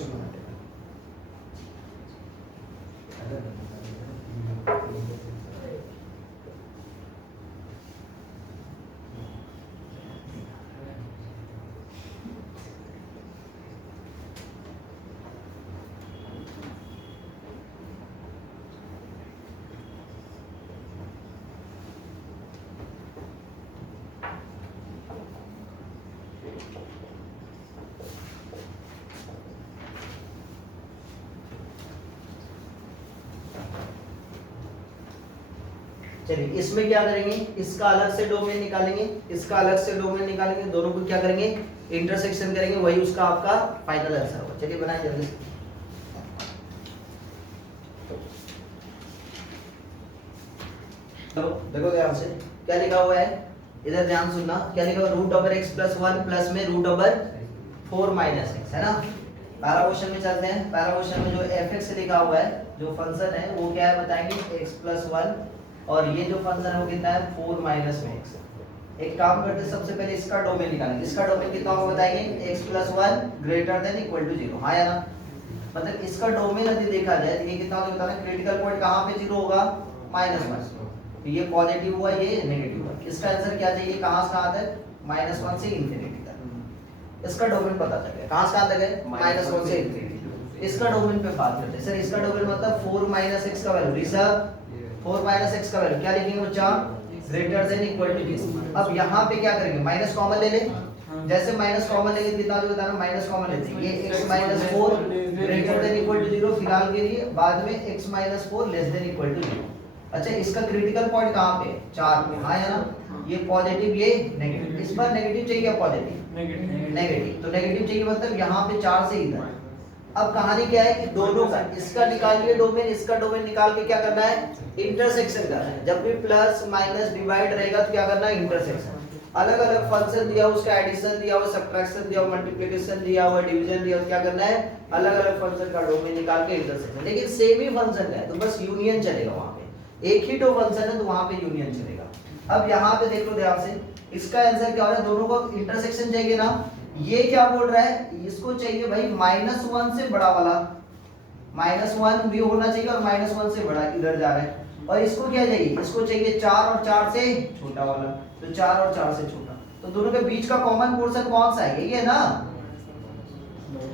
चलिए इसमें क्या करेंगे, इसका अलग से डोमेन निकालेंगे, इसका अलग से डोमेन निकालेंगे, दोनों को क्या करेंगे इंटरसेक्शन करेंगे, वही उसका आपका फाइनल आंसर होगा। चलिए बनाएं जल्दी से। देखो ध्यान से क्या लिखा हुआ है, इधर ध्यान सुनना, क्या लिखा हुआ root over x plus 1 plus में रूट ओवर 4 माइनस x है ना। पहला क्वेश्चन में चलते हैं। पहला क्वेश्चन में जो fx लिखा हुआ है जो फंक्शन है वो क्या है बताएंगे, x प्लस 1 और ये जो फंक्शन है वो कितना है 4 माइनस में x। एक काम करते हैं, सबसे पहले इसका डोमेन निकालेंगे। इसका डोमेन कितना होगा बताएंगे, x plus 1 greater than equal to 0, हाँ या ना। मतलब इसका डोमेन यदि देखा जाए तो ये कितना होगा बताना, क्रिटिकल पॉइंट कहाँ पे 0 होगा -1, तो ये पॉजिटिव हुआ ये नेगेटिव हुआ। इसका आंसर क्या चाहिए, कहाँ से कहाँ तक, -1 से इंफिनिटी तक। इसका डोमेन पता चल गया, कहाँ से कहाँ तक है -1 से इंफिनिटी। इसका डोमेन पे बात करते हैं सर। इसका डोमेन मतलब 4 माइनस x का वैल्यू, रिसर्व 4 माइनस x का वैल्यू क्या लिखेंगे बच्चा, ग्रेटर देन इक्वल टू 0। अब यहाँ पे क्या करेंगे, माइनस कॉमन ले ले, जैसे माइनस कॉमन लेंगे कितना जो बताना, माइनस कॉमन लेते हैं, ये x minus 4 greater than equal to 0 फिलहाल के लिए, बाद में x minus 4 less than equal to 0। अच्छा इसका क्रिटिकल पॉइंट कहाँ पे, 4 पे, हाँ या ना। ये पॉजिटिव ये नेगेटिव, इस पर नेगेटिव चाहिए या पॉजिटिव, नेगेटिव, तो नेगेटिव चाहिए मतलब यहाँ पे 4 से इधर। अब कहानी क्या है कि दोनों का, इसका निकालिए डोमेन, इसका डोमेन निकाल के क्या करना है, इंटरसेक्शन करना है। जब भी प्लस माइनस डिवाइड रहेगा तो क्या करना है, इंटरसेक्शन। अलग अलग फंक्शन दिया हुआ, उसका एडिशन दिया हुआ, सब्ट्रैक्शन दिया हुआ, मल्टीप्लिकेशन दिया हुआ, डिवीजन दिया हुआ, क्या करना है, अलग अलग फंक्शन का डोमेन निकाल के इंटरसेक्शन। लेकिन सेम ही फंक्शन है तो बस यूनियन चलेगा, वहां पे एक ही दो फंक्शन है तो वहां पे यूनियन चलेगा। अब यहाँ पे देख लो ध्यान से, इसका आंसर क्या हो रहा है, दोनों को इंटरसेक्शन चाहिए ना। ये क्या बोल रहा है, इसको चाहिए भाई -1 से बड़ा वाला, -1 भी होना चाहिए और -1 से बड़ा इधर जा रहा है। और इसको क्या चाहिए, इसको चाहिए 4 और 4 से छोटा वाला, तो 4 और 4 से छोटा। तो दोनों के बीच का कॉमन पोर्शन कौन सा है, ये है ना,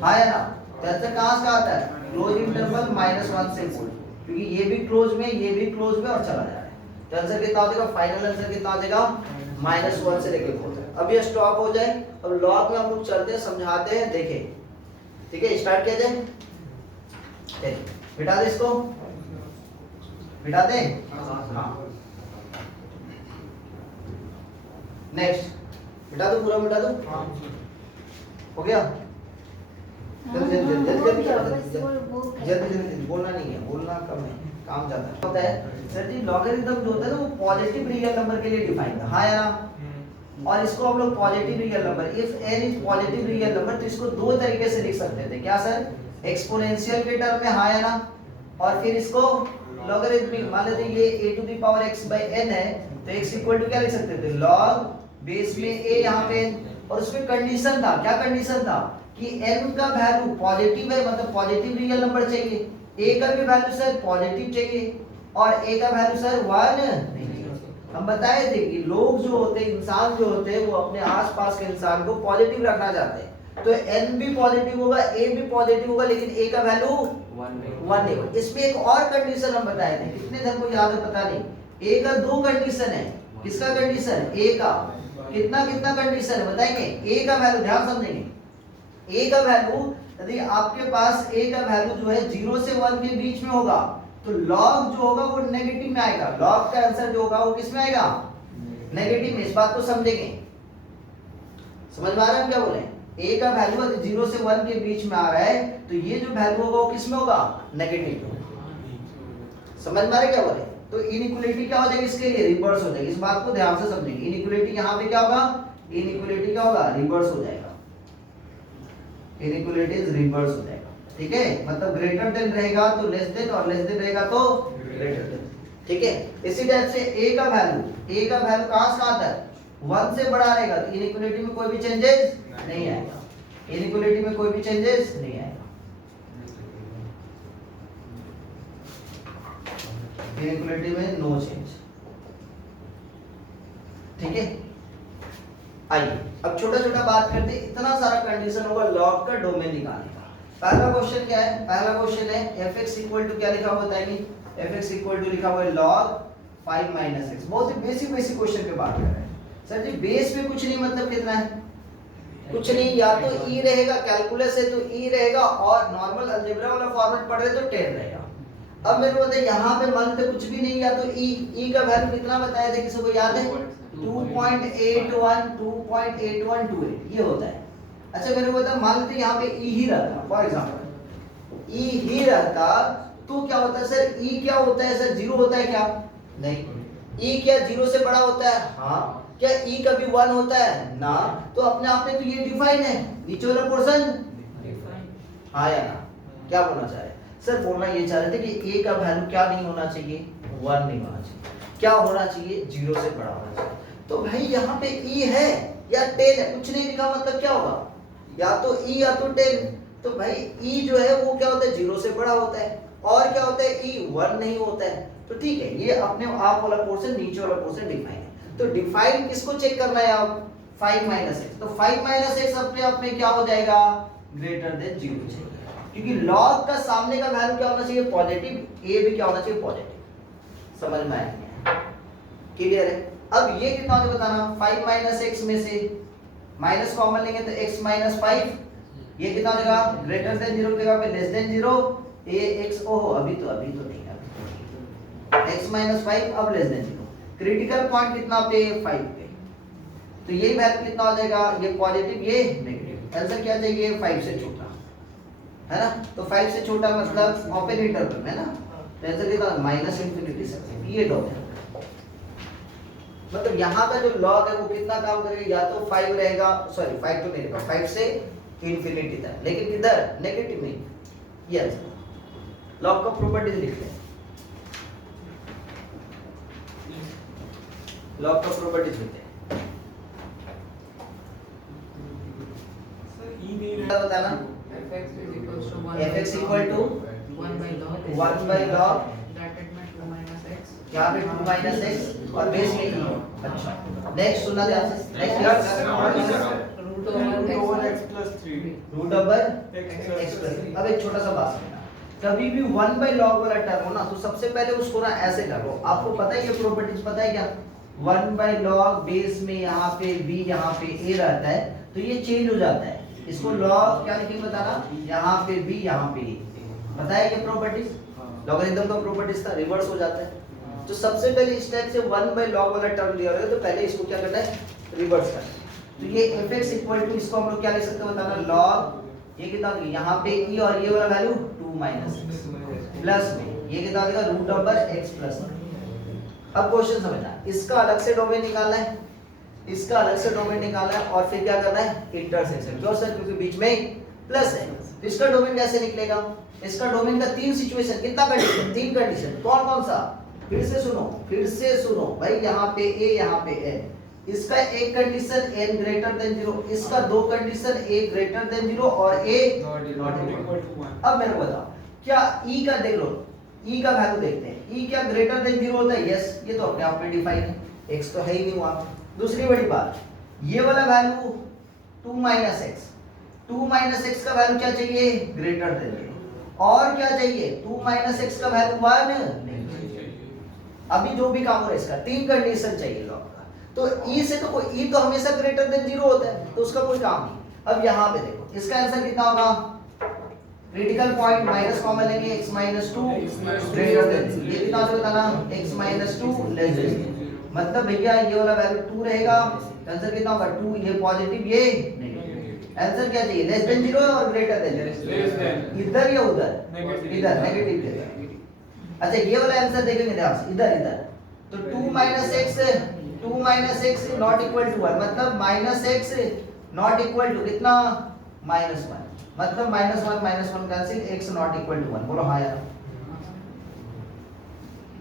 हाँ या ना। तो आंसर कहाँ से आता है, क्लोज इंटरवल -1 से 4, क्योंकि ये भी क्लोज में, ये भी क्लोज में और चला जा रहा है। तो आंसर कितना हो जाएगा, फाइनल आंसर कितना हो जाएगा, -1 से लेकर 4 तक। अब ये स्टॉप हो जाए, अब लॉग में हम लोग चलते हैं, समझाते हैं, देखें, ठीक है। स्टार्ट किया जाए, चलिए बिठा दे इसको, बिठा दे, हाँ। नेक्स्ट मिटा दो, पूरा मिटा दो, हाँ हो गया? जल्दी जल्दी जल्दी जल्दी जल्दी जल्दी जल्दी बोलना नहीं है, बोलना कम है, काम ज्यादा होता है। सर जी लॉगरिथम जो होता है ना वो पॉजिटिव रियल नंबर के लिए डिफाइन है, हाँ या ना? और इसको हम लोग positive real number, if n is positive real number, तो इसको दो तरीके से लिख सकते थे, क्या सर? एक्सपोनेंशियल के टर्म में, हाँ या ना? और फिर इसको लॉगरिथमिक, मान लेते ये a to the power x by n है, तो x इक्वल टू क्या लिख सकते थे? log बेस में a यहाँ पे, और उसमें कंडीशन था, क्या कंडीशन था? कि n का वैल्यू पॉजिटिव है, मतलब पॉजिटिव रियल नंबर चाहिए, a का भी वैल्यू सर पॉजिटिव चाहिए, और a का वैल्यू सर 1 नहीं। हम बताए थे कि लोग जो होते हैं, इंसान जो होते हैं, वो अपने आसपास के इंसान को पॉजिटिव रखना चाहते हैं, तो n भी पॉजिटिव होगा, a भी पॉजिटिव होगा, लेकिन a का वैल्यू 1 नहीं होगा। इसमें एक और कंडीशन हम बताए थे, कितने धन को याद है पता नहीं, a का दो कंडीशन है, किसका कंडीशन? a का, कितना कितना कंडीशन है बताएंगे? a का वैल्यू, ध्यान समझेंगे, a का वैल्यू यदि आपके पास a का वैल्यू जो है 0 से 1 के बीच में होगा, तो log जो होगा वो नेगेटिव में आएगा, log का आंसर जो होगा वो किस में आएगा? नेगेटिव में। इस बात को समझेंगे, समझ में आ रहा है क्या बोले? a का वैल्यू यदि 0 से 1 के बीच में आ रहा है, तो ये जो वैल्यू होगा वो किस में होगा? नेगेटिव में। समझ में आ रहा है क्या बोले? तो इनइक्वालिटी क्या हो जाएगी इसके लिए? रिवर्स हो जाएगी। इस बात को ध्यान से समझेंगे, इनइक्वालिटी यहाँ पे क्या होगा? इनइक्वालिटी क्या होगा? रिवर्स हो जाएगा, इनइक्वालिटीज रिवर्स हो जाएगा, ठीक है? मतलब ग्रेटर देन रहेगा तो लेस देन, और लेस देन रहेगा तो ग्रेटर देन, ठीक है? इसी टाइप से a का वैल्यू कहां से आता है? 1 से बड़ा रहेगा, तो इनइक्वालिटी में कोई भी चेंजेस नहीं आएगा, इनइक्वालिटी में कोई भी चेंजेस नहीं आएगा, इनइक्वालिटी में नो चेंज, ठीक है? आइए अब छोटा छोटा बात करते हैं, इतना सारा कंडीशन होगा लॉग का डोमेन निकालने का। पहला क्वेश्चन क्या है? पहला क्वेश्चन है fx इक्वल टू क्या लिखा हुआ बताएंगे? fx इक्वल टू लिखा हुआ है log 5 minus x। बहुत ही बेसिक बेसिक क्वेश्चन की बात कर रहे हैं सर जी। बेस में कुछ नहीं, मतलब कितना है? कुछ नहीं, या तो e रहेगा, कैलकुलस है तो e रहेगा, और नॉर्मल अलजेब्रा वाला फॉर्मेट पढ़ रहे तो 10 रहेगा। अब मेरे को बताइए यहाँ पे मान लेते कुछ भी नहीं, या तो e का वैल्यू कितना बताया था, किसी को याद है? 2.8128 ये होता है। अच्छा मेरे को बता, मान लेते यहाँ पे e ही रहता, फॉर एग्जांपल e ही रहता, तो क्या होता है सर? e क्या होता है सर? 0 होता है क्या? नहीं। e क्या 0 से बड़ा होता है? हाँ। क्या e कभी 1 होता है? ना। तो अपने आप में तो ये डिफाइन है, नीचे वाला पोर्शन हाँ या ना? क्या बोलना चाह रहे सर? बोलना ये चाह रहे थे कि a का वैल्यू क्या नहीं होना चाहिए? 1 नहीं होना चाहिए। क्या होना चाहिए? 0 से बड़ा होना चाहिए। तो भाई यहाँ पे e है या 10 है, कुछ नहीं लिखा, मतलब क्या होगा? या तो e या तो 10। तो भाई e जो है वो क्या होता है? 0 से बड़ा होता है। और क्या होता है? e 1 नहीं होता है। तो ठीक है, ये अपने आप वाला पोर्शन, नीचे वाला पोर्शन डिफाइन है। तो डिफाइन किसको चेक करना है आप? 5 माइनस एक्स। तो 5 माइनस एक्स अपने आप में क्या हो जाएगा? ग्रेटर देन 0 चाहिए, क्योंकि लॉग का सामने का वैल्यू क्या होना चाहिए? पॉजिटिव, a भी क्या होना चाहिए? पॉजिटिव। समझ में आया? क्लियर है? अब ये कितना होगा बताना? 5 माइनस एक्स में से माइनस कॉमन लेंगे तो x माइनस 5, ये कितना हो जाएगा? ग्रेटर देन 0 की जगह पे लेस देन 0, ax ओहो अभी तो नहीं है, x माइनस 5 अब लेस देन 0। क्रिटिकल पॉइंट कितना पे? 5 पे। तो ये वैल्यू कितना हो जाएगा? ये पॉजिटिव, ये नेगेटिव। आंसर क्या चाहिए? 5 से छोटा, है ना? तो 5 से छोटा मतलब ओपन इंटरवल में, है ना? तो आंसर कितना? माइनस इंफिनिटी से ये डॉट है। मतलब यहाँ का जो लॉग है वो कितना काम करेगा? या तो 5 रहेगा, सॉरी 5 तो नहीं रहेगा, 5 से इंफिनिटी तक, लेकिन किधर? नेगेटिव नहीं। ये आंसर। लॉग का प्रॉपर्टीज लिखते हैं, लॉग का प्रॉपर्टीज लिखते हैं। सर e नहीं क्या बताना? fx equal to 1 by log यहाँ पे 2 माइनस एक्स और बेस में ही। अच्छा नेक्स्ट सुनना ध्यान से। Next root over x plus. अब एक छोटा सा बात सुनना, कभी भी 1 by log वाला टर्म हो ना, तो सबसे पहले उसको ना ऐसे करो। आपको पता है ये प्रॉपर्टीज पता है क्या? 1 by log बेस में यहाँ पे b यहाँ पे a रहता है, तो ये चेंज हो जाता है। इसको log क्या लिखेंगे बताना? यहाँ पे b यहाँ पे a। बताया ये प्रॉपर्टीज? लॉगरिथम का प्रॉपर्टीज था, रिवर्स हो जाता है। तो सबसे पहले इस टाइप से 1 by log वाला टर्म लिया होगा, तो पहले इसको क्या करना है? रिवर्स कर। तो ये fx इक्वल टू, इसको हम लोग क्या लिख सकते हैं बताना, log ये कितना देगा यहाँ पे e और ये वाला वैल्यू 2 माइनस प्लस में ये कितना देगा रूट ओवर x प्लस। अब क्वेश्चन समझना, इसका अलग से डोमेन निकालना है, इसका अलग से डोमेन निकालना है और फिर क्या करना है इंटरसेक्शन। क्यों सर? क्योंकि बीच में प्लस है। तो इसका डोमेन कैसे निकलेगा? इसका डोमेन का तीन सिचुएशन, कितना कंडीशन, तीन कंडीशन। कौन कौन सा? फिर से सुनो भाई, यहाँ पे a यहाँ पे n। इसका एक कंडीशन n ग्रेटर देन 0, इसका दो कंडीशन a ग्रेटर देन 0 और a नॉट इक्वल टू 1। अब मेरे को बताओ क्या e का, देख लो e का वैल्यू देखते हैं, e क्या ग्रेटर देन 0 होता है? यस, ये तो अपने आप में डिफाइन है, x तो है ही नहीं वहां। दूसरी बड़ी बात, ये वाला वैल्यू 2 माइनस x का वैल्यू क्या चाहिए? Greater than 0। और क्या चाहिए? 2 माइनस x का वैल्यू 1 नहीं। अभी जो भी काम हो रहा है इसका तीन कंडीशन चाहिए लॉग का। तो e से तो कोई e तो हमेशा ग्रेटर देन 0 होता है, तो उसका कोई काम नहीं। अब यहाँ पे देखो इसका आंसर कितना होगा? क्रिटिकल पॉइंट माइनस कॉमन लेंगे, x माइनस 2 ग्रेटर देन, ये कितना होगा ना x माइनस 2 लेस देन। मतलब भैया ये वाला वैल्यू 2 रहेगा, आंसर कितना होगा 2, ये पॉजिटिव ये नेगेटिव। आंसर क्या चाहिए? लेस देन 0 और ग्रेटर देन, इधर या उधर? इधर नेगेटिव। अच्छा ये वाला आंसर देखेंगे ध्यान से, इधर तो 2 minus x not equal to 1, मतलब minus x not equal to कितना? माइनस 1, मतलब minus 1 cancel, x not equal to 1। बोलो हाँ यार,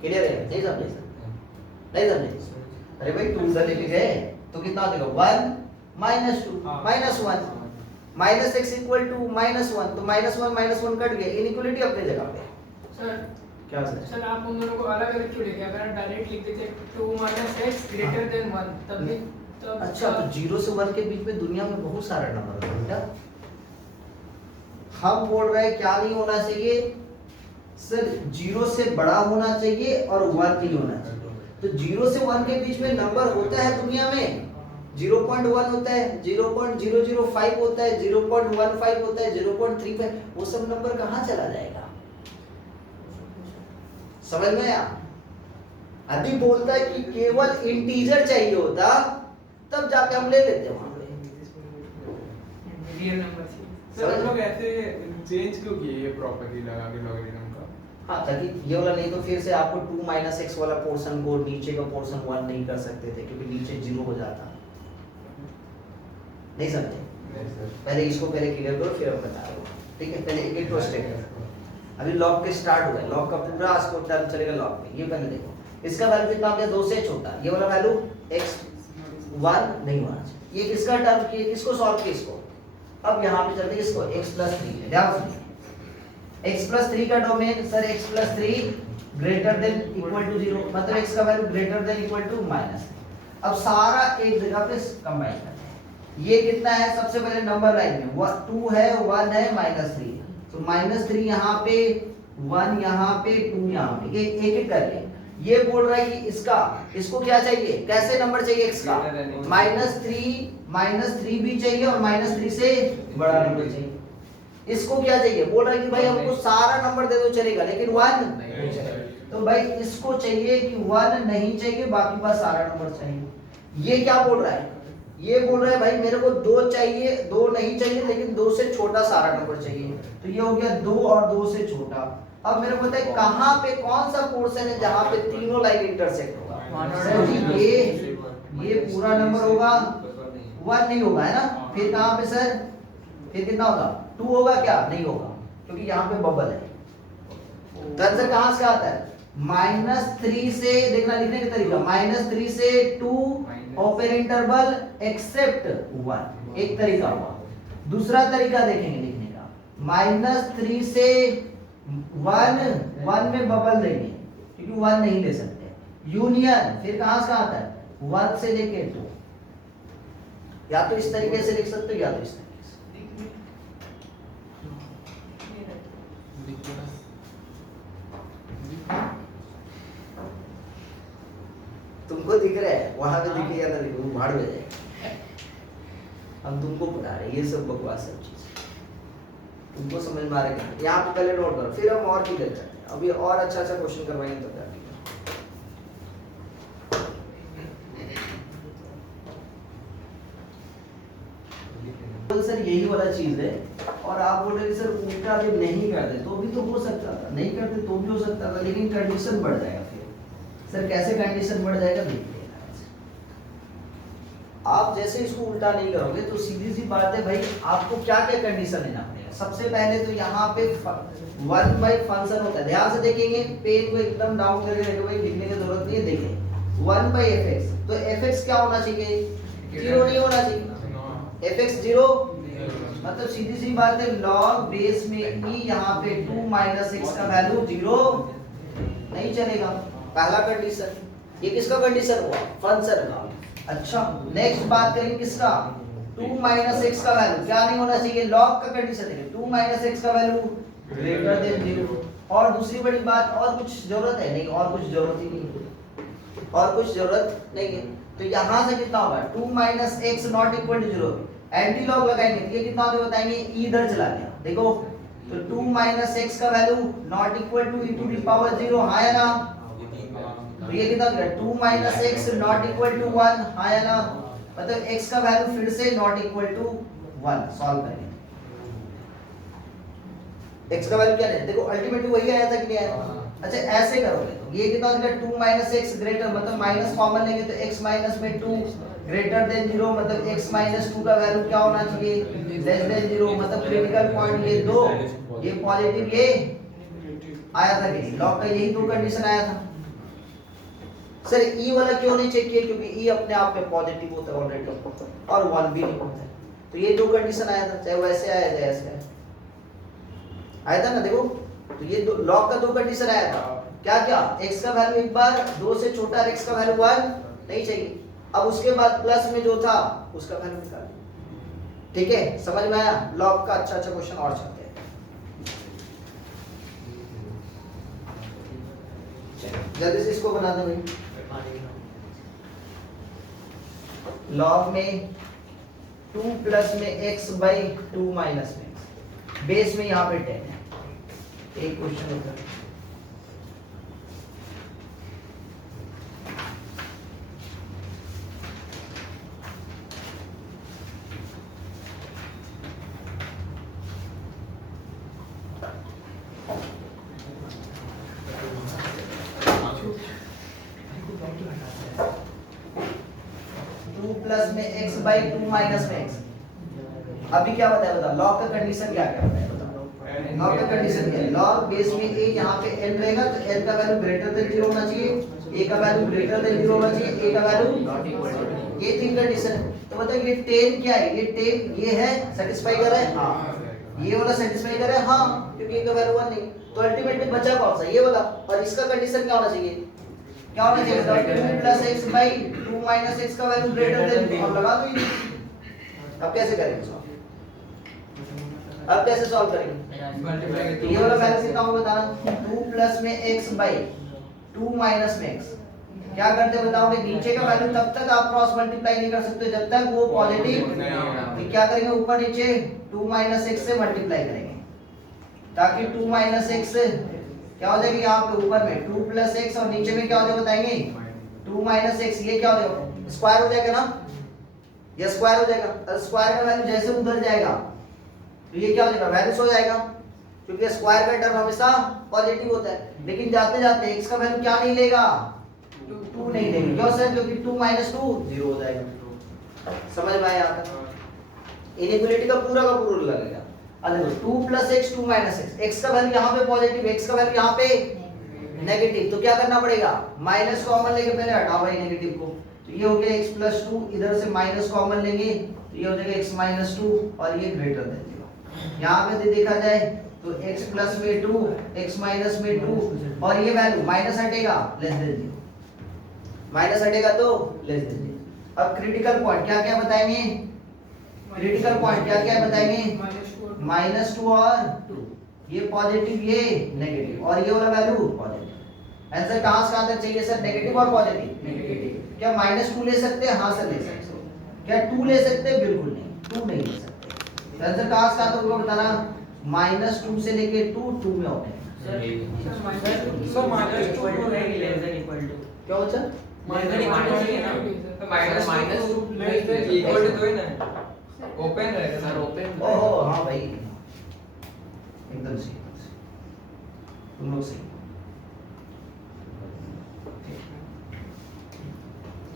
क्लियर है? नहीं समझे? नहीं समझे? अरे भाई 2 उधर लेके गए तो कितना देगा 1 minus 2 minus 1 minus x equal to minus 1, तो माइनस 1 कट गया, इनइक्वालिटी अपने जगह पे। सर क्या सर? सर आप उन दोनों को अलग अलग क्यों लिखे? अगर डायरेक्ट लिख देते 2 माइनस x ग्रेटर देन 1 तब भी तब अच्छा, तो 0 से 1 के बीच में दुनिया में बहुत सारे नंबर होते हैं। हम बोल रहे हैं क्या नहीं होना चाहिए सर? 0 से बड़ा होना चाहिए और 1 नहीं होना चाहिए। तो 0 से 1 के बीच में नंबर होता है दुनिया में, 0.1 होता है, 0.005 होता है, 0.15 होता है, 0.35, वो सब नंबर कहाँ चला जाएगा? समझ में आया? अभी बोलता है कि केवल इंटीजर चाहिए होता, तब जाके हम ले लेते वहां पे रियल नंबर से। सर हम लोग ऐसे चेंज क्यों किए ये प्रॉपर्टी लगा के लॉगरिथम का? हाँ, ताकि ये वाला नहीं तो फिर से आपको 2 माइनस x वाला पोर्शन को नीचे का पोर्शन 1 नहीं कर सकते थे, क्योंकि नीचे 0 हो जाता। नहीं समझे? नहीं सर। पहले इसको क्लियर करो, फिर हम बता रहे हो। ठीक है, पहले एक एक स्टेप। अभी लॉग के स्टार्ट हुआ है, लॉग का पूरा आपको टर्म चलेगा लॉग पे। ये पहले देखो, इसका वैल्यू कितना हो गया? 2 से छोटा, ये वाला वैल्यू x 1 नहीं होना चाहिए। ये किसका टर्म किए, किसको सॉल्व किए इसको? अब यहाँ पे चलते हैं इसको x + 3 है, ध्यान सुनिए। x + 3 का domain sir x + 3 greater than equal to 0, मतलब x का value greater than equal to minus. अब सारा एक जगह पे कंबाइन करते हैं। ये कितना है? सबसे पहले नंबर लाइन में 2 है, 1 है, -3, तो -3 यहाँ पे, 1 यहाँ पे, 2 यहाँ पे, ये एक एक करके। ये बोल रहा है कि इसको क्या चाहिए? कैसे नंबर चाहिए x का? -3 भी चाहिए और -3 से बड़ा नंबर चाहिए। इसको क्या चाहिए? बोल रहा है कि भाई हमको सारा नंबर दे दो चलेगा, लेकिन 1 नहीं चाहिए। तो भाई इसको चाहिए कि 1 नहीं चाहिए, बाकी बस सारा नंबर चाहिए। ये क्या बोल रहा है? ये बोल रहा है भाई मेरे को 2 चाहिए, 2 नहीं चाहिए, लेकिन 2 से छोटा सारा नंबर चाहिए। तो ये हो गया 2 और 2 से छोटा। अब मेरे को बताइए कहाँ पे कौन सा पोर्शन है जहाँ पे तीनों लाइन इंटरसेक्ट होगा? सर जी ये पूरा नंबर होगा, 1 नहीं होगा, है ना? फिर कहाँ पे सर? फिर कितना होगा? 2 होगा क्या? नहीं होगा, क्योंकि यहाँ पे बबल है। तो आंसर कहाँ से आता है? -3 से, देखना लिखने का तरीका, -3 से 2 ओपन इंटरवल एक्सेप्ट 1, एक तरीका हुआ। दूसरा तरीका देखेंगे लिखने का, -3 से 1 में बबल देंगे, क्योंकि 1 नहीं ले सकते। यूनियन फिर कहाँ से आता है? 1 से लेके 2। या तो इस तरीके से लिख सकते हो या तो इस तरीके से। तुमको दिख रहा है, वहां पे दिखे या ना दिखे, वो भाड़ में जाए। हम तुमको पढ़ा रहे, ये सब बकवास सब चीज तुमको समझ में आ रहा है? यहाँ पे पहले नोट करो, फिर हम और क्लियर करते हैं। अभी और अच्छा क्वेश्चन करवाएंगे तो कर चीज है और आप बोल रहे सर उल्टा जब नहीं करते तो भी तो हो सकता था, नहीं करते तो भी हो सकता था, लेकिन कंडीशन बढ़ जाएगा फिर। सर कैसे कंडीशन बढ़ जाएगा देखते हैं। आप जैसे इसको उल्टा नहीं करोगे तो सीधी सी बात है भाई, आपको क्या क्या कंडीशन लेना पड़ेगा। सबसे पहले तो यहाँ पे 1 बाई फंक्शन होता है, ध्यान से देखेंगे, पेन को एकदम डाउन करके रखो भाई, लिखने की जरूरत नहीं है। देखें 1 बाई एफ एक्स, तो एफ एक्स क्या होना चाहिए, 0 नहीं होना चाहिए। एफ एक्स 0 मतलब सीधी सी बात है, लॉग बेस में ई यहाँ पे 2 माइनस एक्स का वैल्यू 0 नहीं चलेगा, पहला कंडीशन। ये किसका कंडीशन हुआ, फंक्शन का। अच्छा नेक्स्ट बात करेंगे किसका, 2 माइनस एक्स का वैल्यू क्या नहीं होना चाहिए, लॉग का कंडीशन है, 2 माइनस एक्स का वैल्यू ग्रेटर देन 0। और दूसरी बड़ी बात, और कुछ जरूरत है नहीं, और कुछ जरूरत ही नहीं, और कुछ जरूरत नहीं है। तो यहाँ से कितना होगा, 2 minus x not equal to 0, anti log लगाएंगे तो ये कितना होगा बताएंगे, ई इधर चला गया। देखो तो 2 माइनस एक्स का value not equal to e to the power 0, हाँ या ना। तो ये कितना हो गया, 2 minus x not equal to 1, हाँ या ना। मतलब x का वैल्यू फिर से नॉट इक्वल टू 1, सॉल्व करेंगे। x का वैल्यू क्या है, देखो अल्टीमेटली वही आया था कि नहीं आया। अच्छा ऐसे करोगे तो ये कितना हो गया, 2 माइनस एक्स ग्रेटर, मतलब माइनस कॉमन लेंगे तो x माइनस में 2 ग्रेटर देन 0, मतलब x माइनस 2 का वैल्यू क्या होना चाहिए, लेस देन 0, मतलब क्रिटिकल पॉइंट ये दो, ये पॉजिटिव ये आया था कि नहीं, लॉग का यही दो कंडीशन आया था। सर ई वाला क्यों नहीं चेक किया, क्योंकि ई अपने आप में पॉजिटिव होता है ऑलरेडी और 1 भी नहीं होता है। तो ये दो कंडीशन आया था, चाहे वैसे आया चाहे ऐसे आया था ना। देखो तो ये दो लॉग का दो कंडीशन आया था, क्या क्या, x का वैल्यू एक बार 2 से छोटा और x का वैल्यू 1 नहीं चाहिए। अब उसके बाद प्लस में जो था उसका वैल्यू निकाल, ठीक है, समझ में आया। लॉग का अच्छा क्वेश्चन और चलते हैं, जल्दी से इसको बना दो भाई। लॉग में 2 प्लस में x बाई 2 माइनस में x, बेस में यहाँ पे 10 है, एक क्वेश्चन होता है। प्लस में x बाई 2 माइनस में x। अभी क्या बताया, बता लॉग का कंडीशन क्या क्या बताया, बता लॉग का कंडीशन क्या है। लॉग बेस में a यहाँ पे n रहेगा तो n का वैल्यू ग्रेटर देन 0 होना चाहिए, a का वैल्यू ग्रेटर देन 0 होना चाहिए, a का वैल्यू नॉट इक्वल टू, ये तीन कंडीशन है। तो बताओ ये 10 क्या है, ये 10 ये है, सेटिस्फाई कर रहा है, हां ये वाला सेटिस्फाई कर रहा है, हां क्योंकि a का वैल्यू 1 नहीं। तो अल्टीमेटली बचा कौन सा, ये वाला, और इसका कंडीशन क्या होना चाहिए, क्या होना चाहिए, 2 plus x by 2 minus x का वैल्यू ग्रेटर देन, अब लगा दो ये। अब कैसे करेंगे सॉल्व, अब कैसे सॉल्व करेंगे, तो ये वाला वैल्यू कितना होगा बताना, 2 प्लस में x बाई 2 माइनस में x। क्या करते हैं बताओगे, नीचे का वैल्यू तब तक आप क्रॉस मल्टीप्लाई नहीं कर सकते जब तक वो पॉजिटिव, तो क्या करेंगे ऊपर नीचे 2 माइनस x से मल्टीप्लाई करेंगे, ताकि 2 माइनस x क्या हो जाएगी यहाँ पे ऊपर में 2 प्लस एक्स और नीचे में क्या हो जाएगा बताएंगे 2 माइनस एक्स, ये क्या हो जाएगा स्क्वायर हो जाएगा ना, ये स्क्वायर हो जाएगा। और स्क्वायर का वैल्यू जैसे उधर जाएगा तो ये क्या हो जाएगा वैल्यूस हो जाएगा, क्योंकि स्क्वायर का टर्म हमेशा पॉजिटिव होता है। लेकिन जाते जाते एक्स का वैल्यू क्या नहीं लेगा 2 नहीं लेगा, क्यों सर, क्योंकि 2 माइनस 2 0 हो जाएगा। समझ में आया यहाँ तक, इनइक्वालिटी का पूरा लगेगा। अब देखो 2 plus x 2 minus x, x का वैल्यू यहाँ पे पॉजिटिव, एक्स का वैल्यू यहाँ पे नेगेटिव, तो क्या करना पड़ेगा माइनस कॉमन लेके पहले हटाओ भाई नेगेटिव को, तो ये हो गया x प्लस 2, इधर से माइनस कॉमन लेंगे तो ये हो जाएगा x माइनस 2 और ये ग्रेटर देन 0। यहाँ पे देखा जाए तो x प्लस में 2, x माइनस में 2 और ये वैल्यू माइनस हटेगा लेस देन 0, माइनस हटेगा तो लेस देन 0। अब क्रिटिकल पॉइंट क्या क्या बताएंगे, क्रिटिकल पॉइंट क्या क्या बताएंगे -2 और 2, ये पॉजिटिव ये नेगेटिव और ये वाला वैल्यू पॉजिटिव। आंसर कहां से आता चाहिए सर, नेगेटिव और पॉजिटिव, नेगेटिव। क्या -2 ले सकते हैं, हां सर ले सकते हैं। क्या 2 ले सकते हैं, बिल्कुल नहीं 2 नहीं ले सकते। आंसर कहां से आता होगा बताना, -2 से लेके 2 में होते हैं सर -2 नहीं लेस देन इक्वल टू, क्यों बच्चा माइनस है ना, तो -2 इक्वल टू है ना ओपन रहेगा सर, ओपन ओहो हाँ भाई, एकदम सही, तुम लोग सही।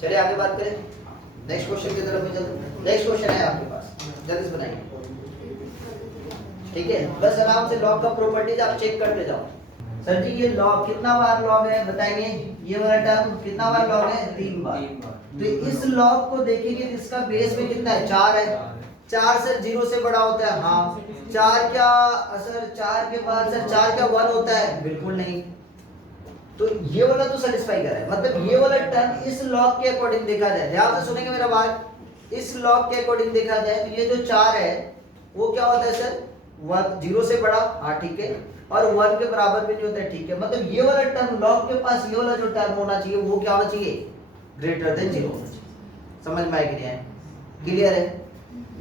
चलिए आगे बात करें, नेक्स्ट क्वेश्चन की तरफ में चलते। नेक्स्ट क्वेश्चन है आपके पास, जल्दी से बनाइए। ठीक है, बस आराम से लॉग का प्रॉपर्टीज आप चेक करते जाओ। सर जी ये लॉग कितना बार लॉग है बताएंगे? ये वाला टर्म कितना बार लॉग है? 3 बार। तो इस लॉग को देखेंगे तो इसका बेस में कितना है? 4 है। 4 सर 0 से बड़ा होता है? हाँ। 4 क्या सर 4 के बाद सर 4 क्या 1 होता है? बिल्कुल नहीं। तो ये वाला तो सेटिस्फाई कर रहा है, मतलब ये वाला टर्म इस लॉग के अकॉर्डिंग देखा जाए, ध्यान से सुनेंगे मेरा बात, इस लॉग के अकॉर्डिंग देखा जाए तो ये जो 4 है वो क्या होता है सर? 1 0 से बड़ा, हाँ ठीक है, और 1 के बराबर भी नहीं होता है, ठीक है। मतलब ये वाला टर्म लॉग के पास ये वाला जो टर्म होना चाहिए वो क्या होना चाहिए? ग्रेटर देन 0 होना चाहिए। समझ में आया कि नहीं आया? क्लियर है?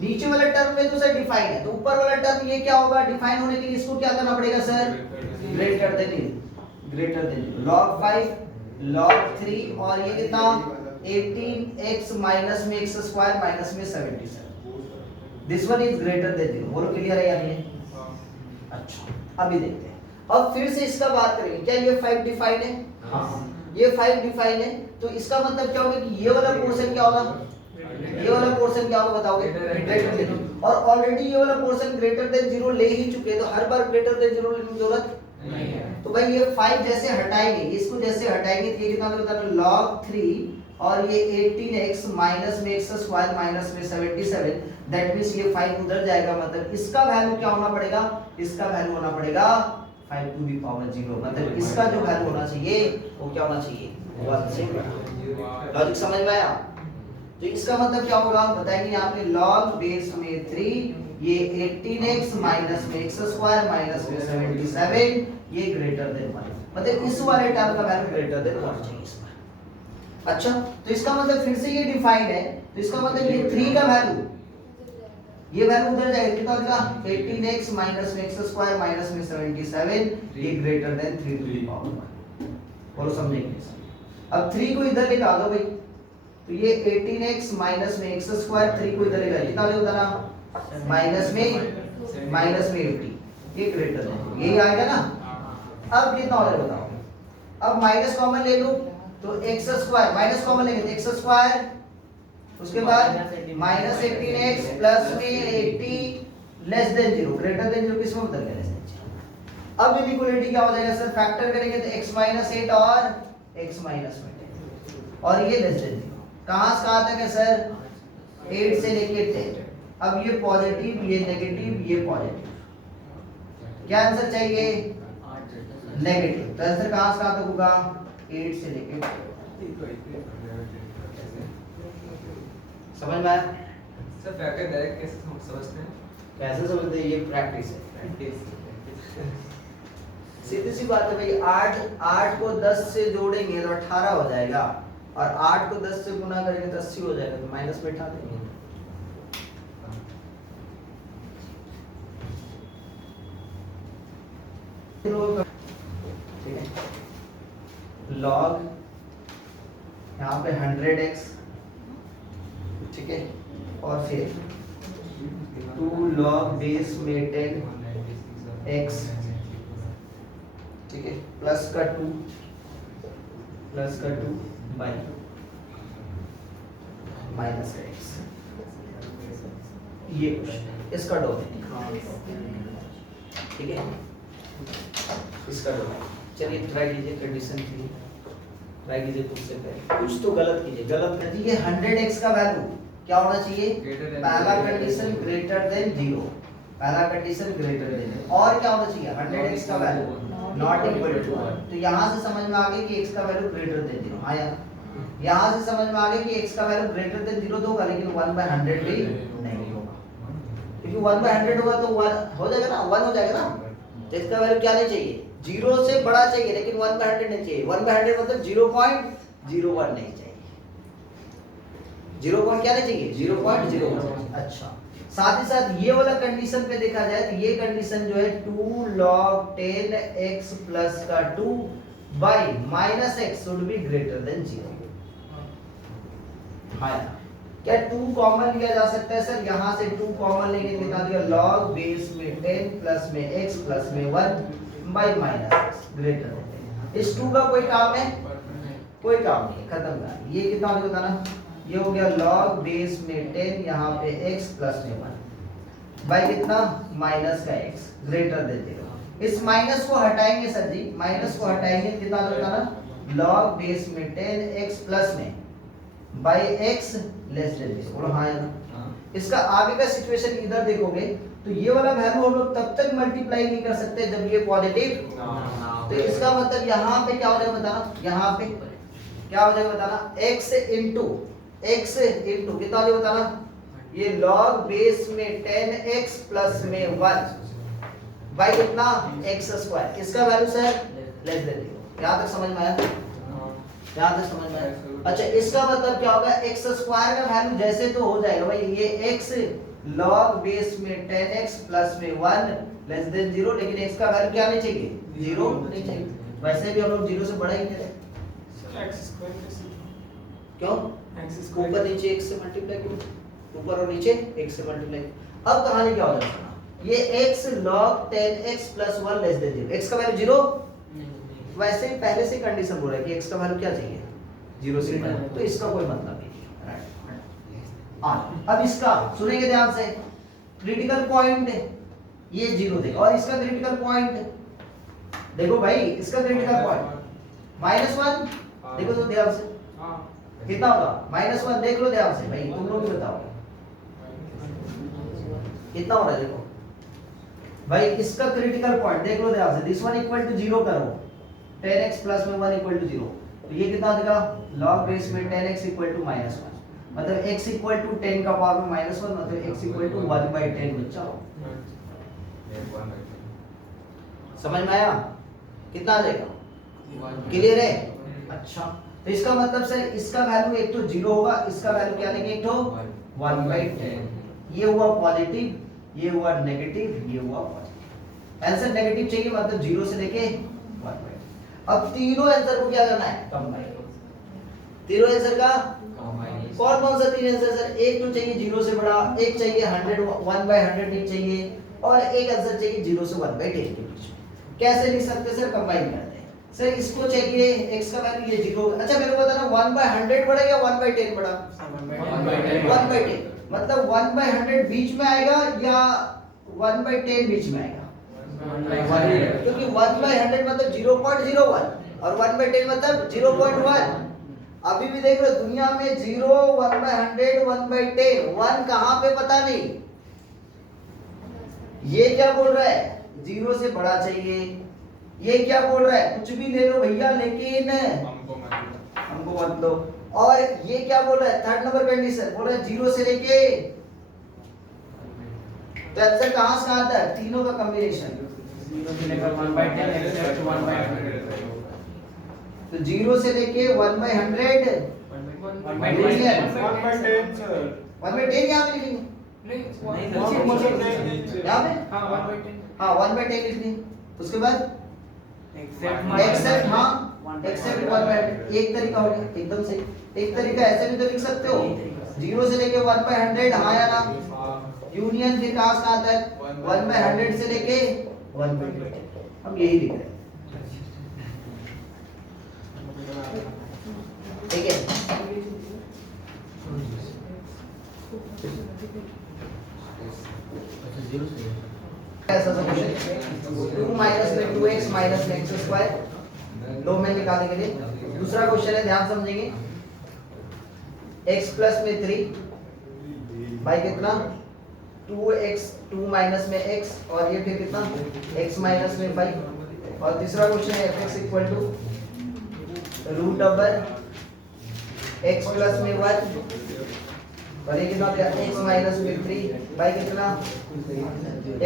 नीचे वाला टर्म में तो सर डिफाइन है, तो ऊपर वाला टर्म ये क्या होगा? डिफाइन होने के लिए इसको क्या करना पड़ेगा sir? Greater than, greater then log 5 log 3 और ये कितना? 18x माइनस में x स्क्वायर माइनस में 77। This one is greater than 0। बोलो क्लियर है या नहीं? अच्छा अभी देखते हैं, अब फिर से इसका बात करेंगे। क्या ये 5 डिफाइन है? हाँ ये 5 डिफाइन है, तो इसका मतलब क्या होगा कि ये वाला पोर्शन क्या होगा? ये वाला पोर्शन क्या होगा बताओगे? Greater than. और ऑलरेडी ये वाला पोर्शन ग्रेटर देन 0 ले ही चुके हैं, तो हर बार ग्रेटर देन 0 लेने की जरूरत नहीं है। तो भाई ये 5 जैसे हटाएंगे, इसको जैसे हटाएंगे तो ये कितना होता है? log 3 और ये 18x माइनस में x स्क्वायर माइनस में 77, दैट मींस ये 5 उधर जाएगा, मतलब इसका वैल्यू क्या होना पड़ेगा? इसका वैल्यू होना पड़ेगा 5 टू द पावर 0, मतलब इसका जो वैल्यू होना चाहिए वो क्या होना चाहिए? 1 से बड़ा। लॉजिक समझ में आया? तो इसका मतलब क्या होगा बताएंगे यहाँ पे? log बेस में 3 ये 18x माइनस में x स्क्वायर माइनस में 77 ये ग्रेटर देन 1, मतलब इस वाले टर्म का वैल्यू ग्रेटर देन 1 चाहिए इसमें। अच्छा तो इसका मतलब फिर से ये डिफाइन है, तो इसका मतलब ये 3 का वैल्यू, ये वैल्यू उधर जाएगा, कितना होगा? 18x माइनस में x स्क्वायर माइनस में 77 ये greater than 3 to the power 1। बोलो समझेंगे? अब 3 को इधर लेके आ दो भाई, तो ये 18x माइनस में x स्क्वायर 3 को इधर लेके कितना होगा ना? माइनस में 80, ये ग्रेटर देन यही आएगा ना? अब कितना हो जाएगा बताओ? अब माइनस कॉमन ले लो तो x स्क्वायर, माइनस कॉमन लेंगे तो x स्क्वायर, उसके बाद माइनस 18x प्लस में 80 लेस देन 0, ग्रेटर देन 0 किसमें बदल गया? Less than 0। अब इनइक्वालिटी क्या हो जाएगा सर? फैक्टर करेंगे तो x माइनस 8 और x माइनस 10 और ये लेस देन 0। कहां से कहां तक है सर? 8 से लेके 10। अब ये पॉजिटिव ये नेगेटिव ये पॉजिटिव, क्या आंसर चाहिए? नेगेटिव। तो आंसर कहां से कहां तक होगा? 8 से लेके 10। समझ में आया? सर फैक्टर डायरेक्ट कैसे समझते हैं? कैसे समझते हैं? ये प्रैक्टिस है। सीधी सी बात है भाई, 8 को 10 से जोड़ेंगे तो 18 हो जाएगा, और 8 को 10 से गुना करेंगे तो 80 हो जाएगा, तो माइनस में बैठा देंगे। ठीक है, log यहाँ पे 100x, ठीक है, और फिर 2 log बेस में 10x, ठीक है, प्लस का 2 बाई माइनस का x, ये क्वेश्चन इसका डोमेन, ठीक है, इसका डोमेन। चलिए ट्राई कीजिए, कंडीशन की ट्राई कीजिए, कुछ से पहले कुछ तो गलत कीजिए, गलत कर दीजिए। 100x का वैल्यू क्या होना चाहिए? पहला कंडीशन ग्रेटर देन 0, पहला कंडीशन ग्रेटर देन, और क्या होना चाहिए? 100x का वैल्यू नॉट इक्वल टू 1। तो यहां से समझ में आ गया कि x का वैल्यू ग्रेटर देन 0। हां यहां से समझ में आ गया कि x का वैल्यू ग्रेटर देन 0 तो होगा, लेकिन 1/100 भी नहीं होगा, क्योंकि 1/100 होगा तो 1 हो जाएगा ना, 1 हो जाएगा ना। तो इसका वैल्यू क्या नहीं चाहिए? 0 से बड़ा चाहिए, लेकिन 1/100 नहीं चाहिए। 1/100 मतलब 0.01 नहीं चाहिए, 0. क्या नहीं चाहिए? 0.01। अच्छा, साथ ही साथ ये वाला कंडीशन पे देखा जाए तो ये कंडीशन जो है 2 log 10x प्लस का 2 by minus x should be greater than 0। हाँ, क्या 2 कॉमन लिया जा सकता है सर? यहाँ से 2 कॉमन लेंगे कितना देगा? log बेस में 10 प्लस में x प्लस में 1 by minus x greater than. इस 2 का कोई काम है? कोई काम नहीं, खत्म कर। ये कितना हो गया ना? ये हो गया log बेस में 10 यहाँ पे x प्लस में 1 बाई कितना? माइनस का x ग्रेटर दे देगा। इस माइनस को हटाएंगे सर जी, माइनस को हटाएंगे कितना होगा ना? log बेस में 10x प्लस में बाई x लेस देन 0। और हाँ है ना? इसका आगे का सिचुएशन इधर देखोगे तो ये वाला वैल्यू हम लोग तब तक मल्टीप्लाई नहीं कर सकते जब ये पॉजिटिव। तो इसका मतलब यहाँ पे क्या हो जाएगा बताना? यहाँ पे क्या हो जाएगा बताना? x इंटू कितना हो जाएगा बताना? ये log बेस में 10x प्लस में 1 बाई कितना? x square. इसका वैल्यू सर लेस देन 0। यहाँ तक समझ में आया? यहाँ तक समझ में आया? अच्छा, इसका मतलब क्या होगा? x स्क्वायर का वैल्यू जैसे तो हो जाएगा भाई, ये x log बेस में 10x प्लस में 1 लेस देन 0, लेकिन x का वैल्यू क्या नहीं चाहिए? 0 नहीं चाहिए। वैसे भी हम लोग 0 से बड़ा ही ले रहे हैं। x स्क्वायर कैसे? क्यों? x ऊपर नीचे x से मल्टीप्लाई क्यों? ऊपर और नीचे x से मल्टीप्लाई। अब कहानी क्या हो जाएगा? ये x log 10x plus 1 less than 0, x का वैल्यू 0। वैसे ही पहले से कंडीशन बोल रहा है कि x का वैल्यू क्या चाहिए? 0 से ग्रेटर, तो इसका कोई मतलब नहीं। राइट। अब इसका सुनेंगे ध्यान से, क्रिटिकल पॉइंट ये 0 देगा और इसका क्रिटिकल पॉइंट देखो भाई, इसका क्रिटिकल पॉइंट -1 देखो तो ध्यान से कितना होगा? -1 देख लो ध्यान से भाई, तुम लोग भी बताओ कितना हो रहा है। देखो भाई, इसका क्रिटिकल पॉइंट देख लो ध्यान से, दिस वन इक्वल टू 0 करो, 10x प्लस में 1 इक्वल टू 0, तो ये कितना देगा? log बेस में 10x इक्वल टू -1, मतलब x इक्वल टू 10 का पावर में -1, मतलब x इक्वल टू 1/10 बच्चा हो। समझ में आया? कितना आ जाएगा? क्लियर है? अच्छा, तो इसका मतलब सर इसका वैल्यू एक तो 0 होगा, इसका वैल्यू क्या लेंगे? एक तो 1/10। ये हुआ पॉजिटिव, ये हुआ नेगेटिव, ये हुआ पॉजिटिव। आंसर नेगेटिव चाहिए, मतलब 0 से लेके 1/10। अब तीनों आंसर को क्या करना है? कंबाइन। तीनों आंसर का कौन कौन सा 3 आंसर सर? एक तो चाहिए 0 से बड़ा, एक चाहिए 100 1/100 नहीं चाहिए, और एक आंसर चाहिए 0 से 1/10 के बीच। कैसे लिख सकते सर? कंबाइन करते हैं सर। इसको चाहिए x का वैल्यू ये 0। अच्छा मेरे को बताना 1/100 बड़ा या 1/10 बड़ा? 1/10, मतलब 1/100 बीच में आएगा या 1/10 बीच में आएगा? क्योंकि 1/100 मतलब 0.01 और 1/10 मतलब 0.1। अभी भी देख लो दुनिया में 0, 1/100, 1/10, 1 कहाँ पे पता नहीं। ये क्या बोल रहा है? 0 से बड़ा चाहिए। ये क्या बोल रहा है? कुछ भी ले लो भैया, लेकिन हमको मत लो। और ये क्या बोल रहा है? थर्ड नंबर कंडीशन बोल रहा है 0 से लेके, तो आंसर कहां से कहां तक? तीनों का कॉम्बिनेशन। 0 से लेकर 1/10 एक्सेप्ट 1/100। तो 0 से लेके 1/100 1/10 यहाँ पे लिखेंगे। नहीं, यहाँ पे हाँ 1/10 हाँ 1/10 लिखनी। उसके बाद एक्सेप्ट, हाँ एक्सेप्ट 1/100। एक तरीका हो गया एकदम से। एक तरीका ऐसे भी तो लिख सकते हो, 0 से लेके 1/100, हाँ या ना? यूनियन फिर कहां से कहां तक? 1/100 से लेके 1/10। हम यही लिख रहे हैं, ठीक है? ऐसा सा क्वेश्चन 2 माइनस में 2x माइनस में x स्क्वायर लो में निकालने के लिए। दूसरा क्वेश्चन है, ध्यान समझेंगे, x प्लस में 3 बाई कितना? 2x 2 माइनस में x, और ये फिर कितना? x माइनस में 5। और तीसरा क्वेश्चन है fx equal to root over x plus में 1, और ये कितना होगा? x माइनस में 3 बाई कितना?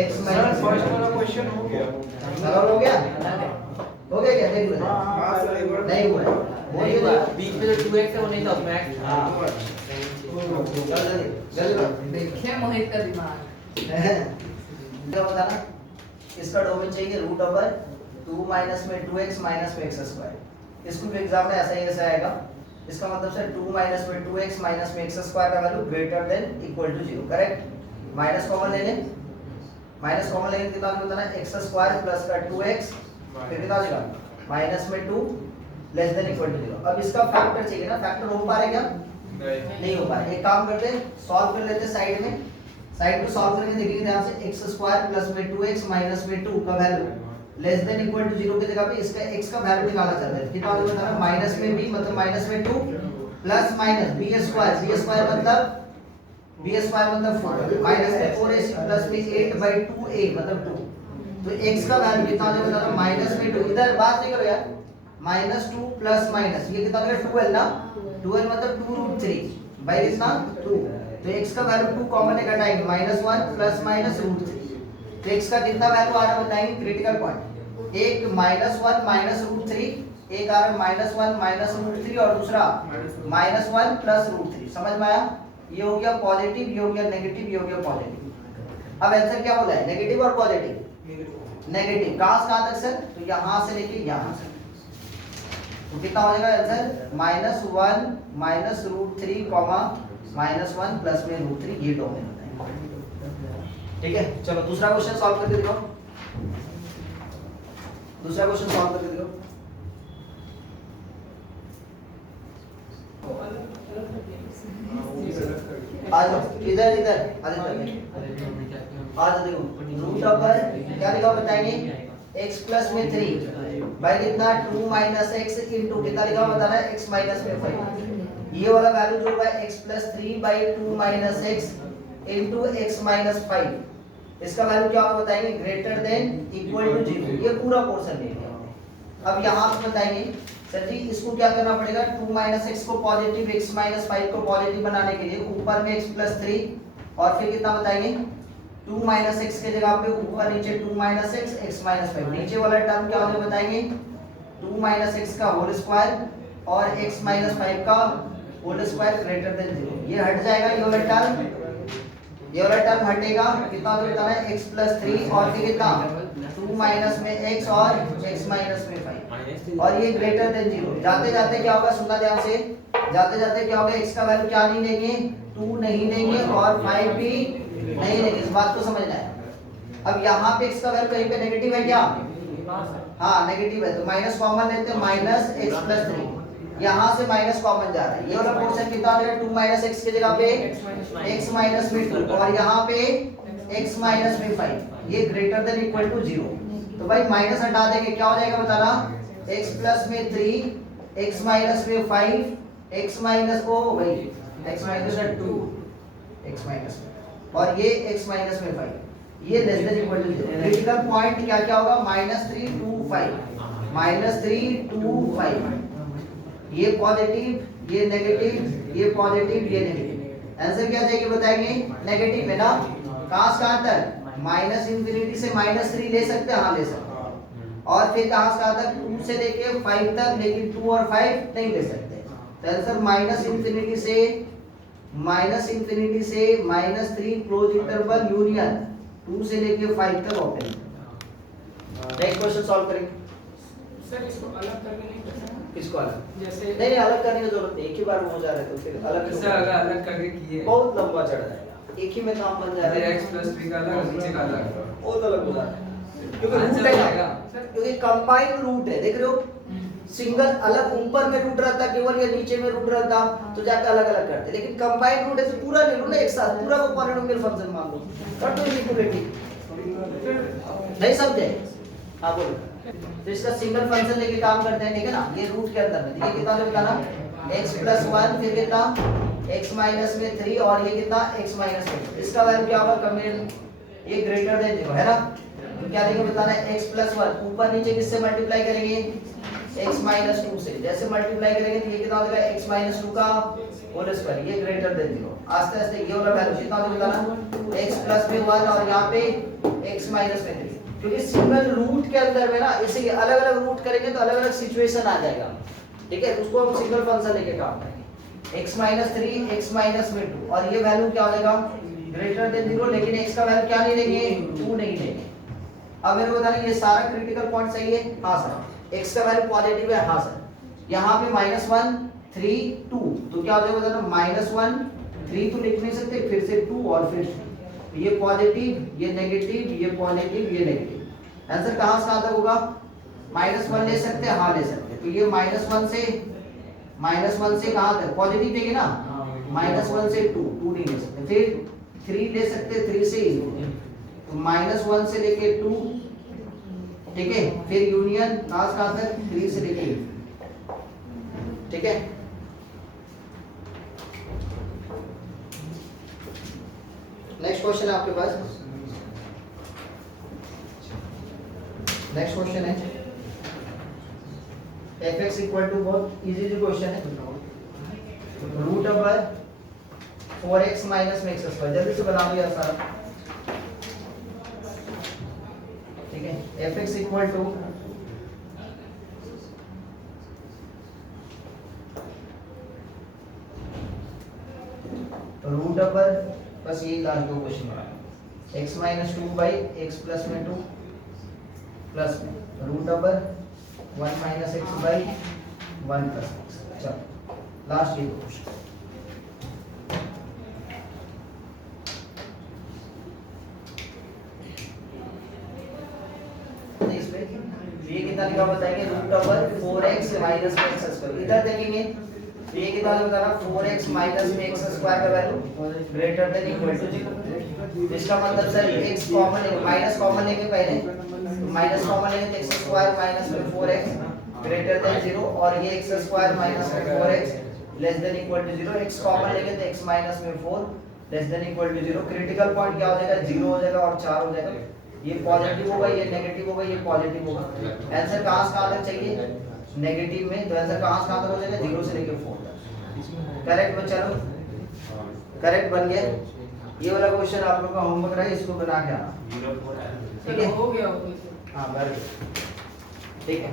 x माइनस फर्स्ट वाला क्वेश्चन हो गया। सरल हो गया? हो गया क्या? देख लो नहीं हुआ है। वो ये बीच में जो 2x है वो नहीं था उसमें x। हां जल्दी देखिए मोहित का दिमाग। क्या बताना? इसका डोमेन चाहिए रूट ओवर 2 माइनस में 2x माइनस में x स्क्वायर। इसको भी एग्जाम में ऐसा ही ऐसा आएगा इसका मतलब सर 2 माइनस में 2x माइनस में x स्क्वायर का value greater than equal to 0, correct. Minus common ले लें, माइनस कॉमन लेंगे कितना होता है x स्क्वायर प्लस का 2x फिर कितना हो जाएगा माइनस में 2 लेस देन इक्वल टू 0। अब इसका फैक्टर चाहिए ना, फैक्टर हो पा रहा है क्या? नहीं हो पा रहा है। एक काम करते हैं, सॉल्व कर लेते हैं साइड में, साइड में सॉल्व करके देखेंगे ध्यान से। x स्क्वायर प्लस में 2x माइनस में 2 का value less than equal to 0 की जगह पे इसका x का वैल्यू निकाला चाहते हैं। कितना हो जाता है माइनस में b मतलब माइनस में 2 प्लस माइनस b स्क्वायर मतलब b स्क्वायर मतलब 4 माइनस में 4ac प्लस में 8/2a मतलब 2। तो x का वैल्यू कितना हो जाएगा माइनस में 2, इधर बात नहीं करो यार, माइनस 2 प्लस माइनस ये कितना हो जाएगा 12 ना, 12 मतलब 2√3 बाई कितना 2। तो x का वैल्यू 2 कॉमन है घटाएंगे -1 प्लस माइनस √3। तो x का कितना वैल्यू आ रहा है बताएंगे क्रिटिकल पॉइंट। एक -1 माइनस √3, एक आ रहा है -1 माइनस √3 और दूसरा -1 प्लस √3। समझ में आया? ये हो गया पॉजिटिव, ये हो गया नेगेटिव, ये हो गया पॉजिटिव। अब आंसर क्या बोला है नेगेटिव और पॉजिटिव? नेगेटिव। कहां से कहां तक सर? तो यहां से लेके यहां से। तो कितना हो जाएगा आंसर -1 माइनस √3 कॉमा -1 प्लस में √3, ये डोमेन होता है। ठीक है, चलो दूसरा क्वेश्चन सॉल्व करके दिखाओ, दूसरा क्वेश्चन सॉल्व करके दिखाओ। आ जाओ इधर इधर आ जाओ, देखो रूट अपर क्या लिखा बताएंगे x प्लस में 3 बाई कितना 2 माइनस x इनटू कितना लिखा बताना है x माइनस में 5। ये वाला वैल्यू जो होगा x plus 3 by 2 minus x into x minus 5, इसका वैल्यू क्या होगा बताएंगे ग्रेटर देन इक्वल टू 0। ये पूरा पोर्शन ले लिया। अब यहाँ पे बताएंगे सर जी इसको क्या करना पड़ेगा, 2 माइनस x को पॉजिटिव, x माइनस 5 को पॉजिटिव बनाने के लिए ऊपर में x प्लस 3 और फिर कितना बताएंगे 2 माइनस x के जगह पे ऊपर नीचे 2 माइनस x, x माइनस 5। नीचे वाला टर्म क्या होगा बताएंगे 2 माइनस x का होल स्क्वायर और x माइनस 5 का होल स्क्वायर ग्रेटर देन 0। ये हट जाएगा, ये वाला टर्म हटेगा। कितना हो जाता है x प्लस 3 और फिर कितना 2 माइनस में x और x माइनस में 5 और ये ग्रेटर देन 0। जाते जाते क्या होगा सुनना ध्यान से, जाते जाते क्या होगा x का वैल्यू क्या नहीं लेंगे 2 नहीं लेंगे और 5 भी नहीं लेंगे, इस बात को समझना है। अब यहाँ पे x का वैल्यू कहीं पे नेगेटिव है क्या? हाँ नेगेटिव है, तो माइनस कॉमन लेते हैं माइनस x प्लस 3, यहाँ से माइनस कॉमन जा रहा है। ये वाला पोर्शन कितना हो जाएगा 2 माइनस x के जगह पे x माइनस में 2 और यहाँ पे x माइनस में 5, ये ग्रेटर देन इक्वल टू 0। तो भाई माइनस हटा देंगे क्या हो जाएगा बताना x प्लस में 3 x माइनस में 5 x माइनस को भाई x माइनस 2 x माइनस और ये x माइनस में 5, ये less than equal to 0। Critical point क्या क्या होगा -3 2 5 -3 2 5, ये पॉजिटिव ये नेगेटिव ये पॉजिटिव ये नेगेटिव। आंसर क्या चाहिए बताएंगे नेगेटिव है ना। कहां से कहां तक माइनस इंफिनिटी से -3 ले सकते हैं, हाँ ले सकते हैं। और फिर कहां से कहां तक 2 से लेके 5 तक, लेकिन 2 और 5 नहीं ले सकते। तो आंसर माइनस इंफिनिटी से -3 क्लोज इंटरवल यूनियन 2 से लेके 5 तक ओपन। नेक्स्ट क्वेश्चन सॉल्व करेंगे। सर इसको अलग करके नहीं कर सकते? किसको अलग? जैसे नहीं अलग करने की जरूरत नहीं, एक ही बार में हो जा रहा है तो फिर अलग इससे अगर अलग करके किए बहुत लंबा चढ़ जाएगा, एक ही में काम बन जा रहा है। x प्लस 3 का अलग नीचे का अलग बहुत अलग हो जाता है क्योंकि आंसर रूट है आएगा। ना, क्योंकि कंबाइंड रूट है, देख रहे हो सिंगल अलग ऊपर में रूट रहता केवल या नीचे में रूट रहता तो जाकर अलग अलग करते, लेकिन कंबाइंड रूट है तो पूरा ले लो ना एक साथ, पूरा को पॉलिनोमियल फंक्शन मान लो कर दो इक्वलिटी। नहीं समझे? हाँ बोलो। तो इसका सिंगल फंक्शन लेके काम करते हैं, ठीक है ना। ये रूट के अंदर में ये कितना जो बताना x प्लस 1 फिर कितना x माइनस में 3 और ये कितना x माइनस में, इसका वैल्यू क्या होगा कमेंट ये ग्रेटर देन 0 है ना। तो क्या देंगे बताना है x प्लस 1 ऊपर नीचे किससे मल्टीप्लाई करेंगे x माइनस 2 से, जैसे मल्टीप्लाई करेंगे तो ये कितना हो जाएगा x माइनस 2 का होल स्क्वायर, ये ग्रेटर देन 0। आस्ते आस्ते ये वाला वैल्यू कितना हो बताना x प्लस में 1 और यहाँ पे x माइनस में 3, क्योंकि सिंगल रूट के अंदर में ना इसे अलग अलग रूट करेंगे तो अलग अलग सिचुएशन आ जाएगा, ठीक है। उसको हम सिंगल फंक्शन लेके काम करेंगे x माइनस 3 x माइनस में 2 और ये वैल्यू क्या हो जाएगा ग्रेटर देन 0, लेकिन x का वैल्यू क्या नहीं लेंगे 2 नहीं लेंगे। अब मेरे को बताना ये सारा क्रिटिकल पॉइंट सही है, हाँ सर। x का वैल्यू पॉजिटिव है, हाँ सर। यहाँ पे -1 3 2, तो क्या हो जाएगा बताना -1 3 तो लिख नहीं सकते, फिर से 2 और फिर 3, ये पॉजिटिव ये नेगेटिव ये पॉजिटिव ये नेगेटिव। आंसर कहां से कहां तक होगा? -1 ले सकते हैं, हाँ ले सकते हैं। तो ये -1 से कहां तक पॉजिटिव देंगे ना, -1 से 2 2 नहीं ले सकते, फिर 3 ले सकते हैं, 3 से तो -1 से लेके 2, ठीक है, फिर यूनियन कहां तक 3 से लेके, ठीक है। नेक्स्ट क्वेश्चन है आपके पास, नेक्स्ट क्वेश्चन है fx इक्वल टू, बहुत इजी जो क्वेश्चन है, रूट ओवर 4x माइनस में x स्क्वायर, जल्दी से बना दो यार सारा, ठीक है। fx equal to root over, बस यही लास्ट दो क्वेश्चन बना, x minus 2 by x plus में 2 प्लस में root over 1 minus x by 1 plus x. चलो लास्ट ये दो क्वेश्चन, ये कितना लिखा बताएंगे, रूट ओवर 4x माइनस में एक्स स्क्वायर, इधर देखेंगे ये कितना बताना, 4x माइनस में एक्स स्क्वायर का value greater than equal to 0। इसका मतलब सर x कॉमन है, माइनस कॉमन लेंगे पहले, तो माइनस कॉमन लेंगे तो x स्क्वायर माइनस में 4x ग्रेटर देन 0, और ये x स्क्वायर माइनस में 4x less than equal to 0, x common लेंगे तो x माइनस में 4 less than equal to 0। Critical point क्या हो जाएगा, 0 हो जाएगा और 4 हो जाएगा, ये पॉजिटिव होगा ये नेगेटिव होगा ये पॉजिटिव होगा। आंसर कहां से कहां तक चाहिए, नेगेटिव में, तो आंसर कहां से कहां तक हो जाएगा, 0 से लेकर 4 तक। करेक्ट में, चलो करेक्ट बन गया। ये वाला क्वेश्चन आप लोगों का होमवर्क रहा है, इसको बना के आना, ठीक है। हो गया वो, हाँ वेरी गुड, ठीक है।